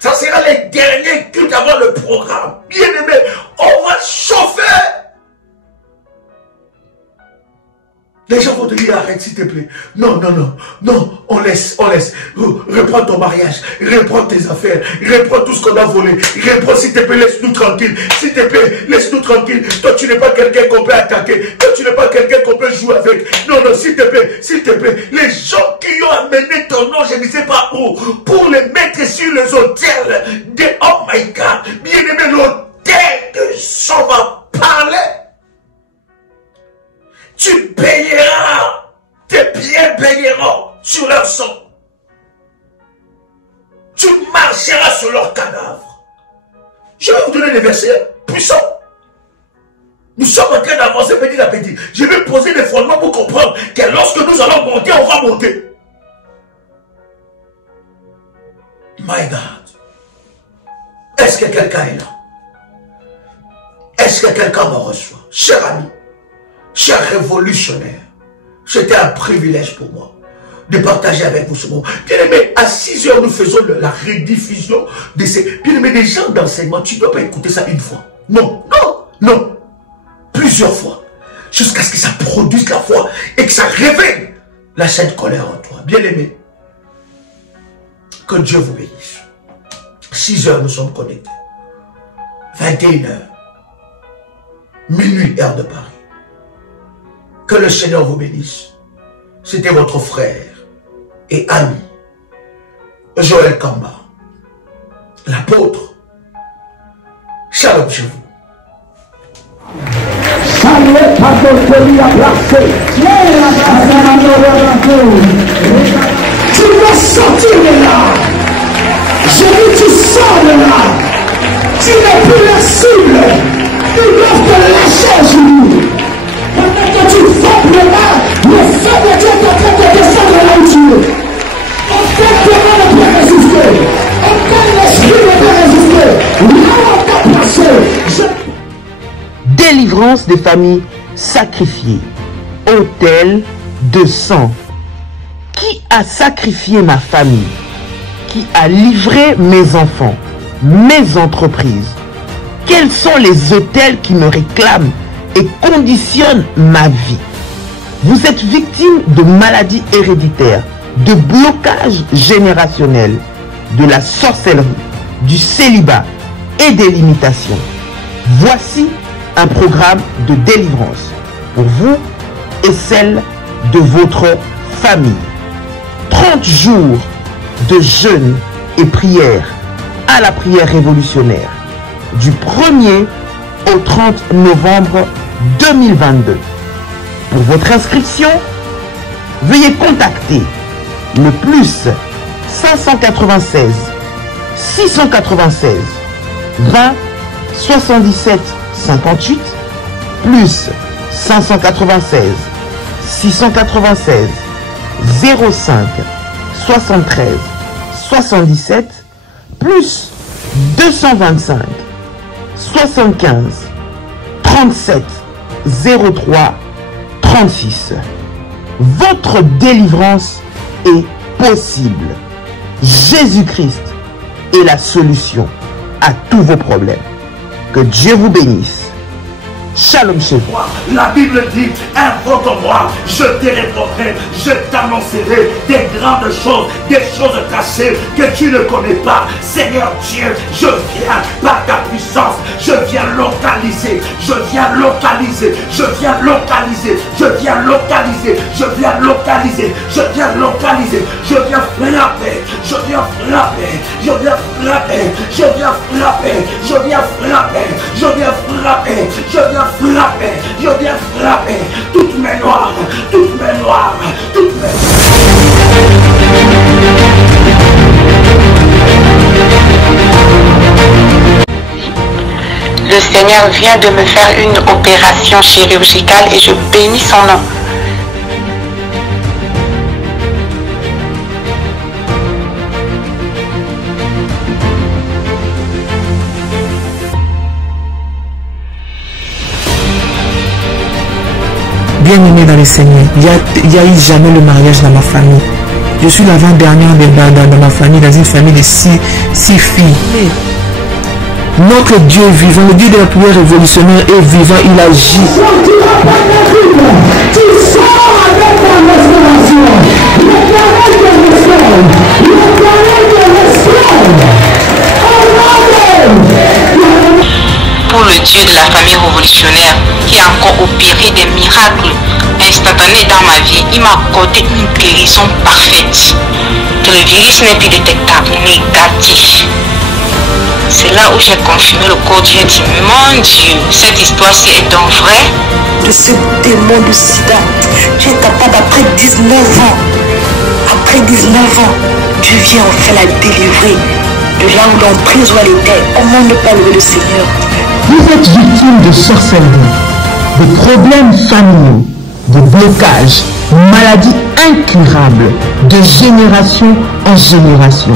Ça sera les derniers cultes avant le programme. Bien aimé, on va chauffer. Les gens vont te dire, arrête s'il te plaît. Non, non, non, non, on laisse, on laisse. Reprends ton mariage, reprends tes affaires, reprends tout ce qu'on a volé. Reprends s'il te plaît, laisse-nous tranquille. S'il te plaît, laisse-nous tranquille. Toi, tu n'es pas quelqu'un qu'on peut attaquer. Toi, tu n'es pas quelqu'un qu'on peut jouer avec. Non, non, s'il te plaît. Les gens qui ont amené ton nom, je ne sais pas où, pour les mettre sur les autels de oh my God. Bien aimé, l'autel de sang va parler. Tu payeras, tes biens paieront sur leur sang. Tu marcheras sur leur cadavre. Je vais vous donner des versets puissants. Nous sommes en train d'avancer petit à petit. Je vais poser des fondements pour comprendre que lorsque nous allons monter, on va monter. My God. Est-ce que quelqu'un est là? Est-ce que quelqu'un me reçoit? Cher ami, cher révolutionnaire, c'était un privilège pour moi de partager avec vous ce moment. Bien aimé, à 6 heures, nous faisons la rediffusion de ces... Bien aimé, des gens d'enseignement, tu ne peux pas écouter ça une fois. Non, non, non. Plusieurs fois. Jusqu'à ce que ça produise la foi et que ça réveille la sainte colère en toi. Bien aimé, que Dieu vous bénisse. 6 heures, nous sommes connectés. 21 heures. Minuit, heure de Paris. Que le Seigneur vous bénisse. C'était votre frère et ami, Joël Kamba, l'apôtre. Shalom chez vous. Tu dois sortir de là. Je dis tu sors de là. Tu n'es plus la cible. Ils doivent te lâcher aujourd'hui. Pendant que tu frappes le bas, le feu de Dieu est en train de descendre là où tu es. Aucun démon ne peut résister. Aucun esprit ne peut résister. Là où on t'a placé. Délivrance des familles sacrifiées. Autel de sang. Qui a sacrifié ma famille? Qui a livré mes enfants, mes entreprises? Quels sont les autels qui me réclament et conditionnent ma vie? Vous êtes victime de maladies héréditaires, de blocages générationnels, de la sorcellerie, du célibat et des limitations. Voici un programme de délivrance pour vous et celle de votre famille. 30 jours de jeûne et prière à la prière révolutionnaire du 1er au 30 novembre 2022. Pour votre inscription, veuillez contacter le plus 596 696 20 77 58 plus 596 696 05 73 77 plus 225 75 37 03 36. Votre délivrance est possible. Jésus-Christ est la solution à tous vos problèmes. Que Dieu vous bénisse. Shalom chez vous. La Bible dit, invoque-moi, je t'érépondrai, je t'annoncerai des grandes choses, des choses cachées que tu ne connais pas. Seigneur Dieu, je viens par ta puissance, je viens localiser, je viens localiser, je viens localiser, je viens localiser, je viens localiser, je viens localiser, je viens frapper, je viens frapper, je viens frapper, je viens frapper, je viens frapper, je viens frapper, je viens frapper, je viens frapper toutes mes noirs, toutes mes noirs, toutes mes... Le Seigneur vient de me faire une opération chirurgicale et je bénis son nom. Bien-aimé dans le Seigneur, il n'y a eu jamais le mariage dans ma famille. Je suis l'avant-dernière dans ma famille, dans une famille de six filles. Notre Dieu vivant, le Dieu de la prière révolutionnaire est vivant, il agit. Pour le Dieu de la famille révolutionnaire qui a encore opéré des miracles instantanés dans ma vie, il m'a accordé une guérison parfaite. Que le virus n'est plus détectable, négatif. C'est là où j'ai confirmé le corps Dieu dit, mon Dieu, cette histoire-ci est donc vraie. De ce démon de sida, tu es capable après 19 ans. Après 19 ans, tu viens enfin la délivrer de là où l'emprise où elle était. Comment ne pas louer le Seigneur? Vous êtes victime de sorcellerie, de problèmes familiaux, de blocages, maladies incurables, de génération en génération.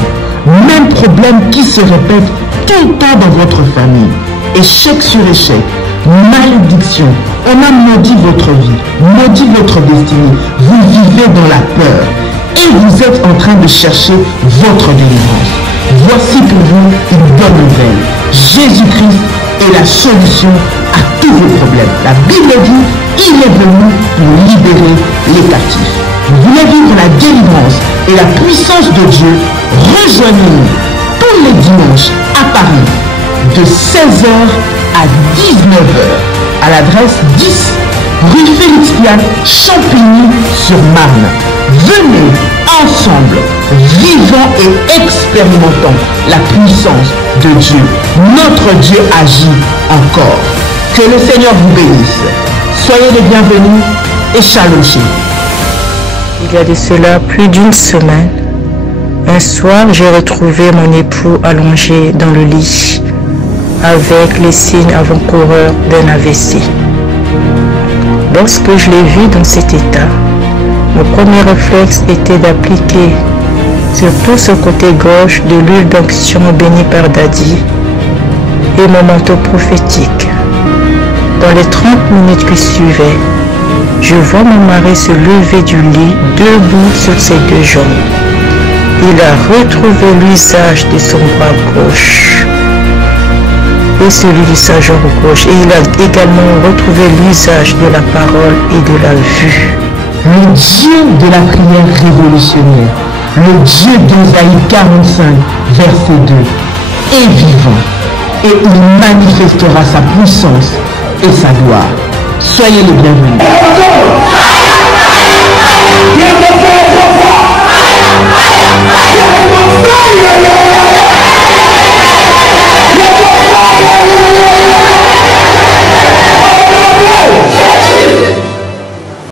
Même problème qui se répète tout le temps dans votre famille. Échec sur échec, malédiction. On a maudit votre vie, maudit votre destinée. Vous vivez dans la peur et vous êtes en train de chercher votre délivrance. Voici pour vous une bonne nouvelle. Jésus-Christ est la solution à tous vos problèmes. La Bible dit, il est venu pour libérer les captifs. Vous voulez vivre la délivrance et la puissance de Dieu? Rejoignez-nous tous les dimanches à Paris de 16h à 19h à l'adresse 10 rue Félix-Pian, Champigny-sur-Marne. Venez ensemble, vivant et expérimentant la puissance de Dieu. Notre Dieu agit encore. Que le Seigneur vous bénisse. Soyez les bienvenus et shalom chez vous. Il y a de cela plus d'une semaine, un soir, j'ai retrouvé mon époux allongé dans le lit avec les signes avant-coureurs d'un AVC. Lorsque je l'ai vu dans cet état, mon premier réflexe était d'appliquer sur tout ce côté gauche de l'huile d'onction bénie par Daddy et mon manteau prophétique. Dans les 30 minutes qui suivaient, je vois mon mari se lever du lit debout sur ses deux jambes. Il a retrouvé l'usage de son bras gauche et celui de sa jambe gauche. Et il a également retrouvé l'usage de la parole et de la vue. Le Dieu de la prière révolutionnaire, le Dieu d'Ésaïe 45, verset 2, est vivant et il manifestera sa puissance et sa gloire. Soyez les bienvenus. Yeah.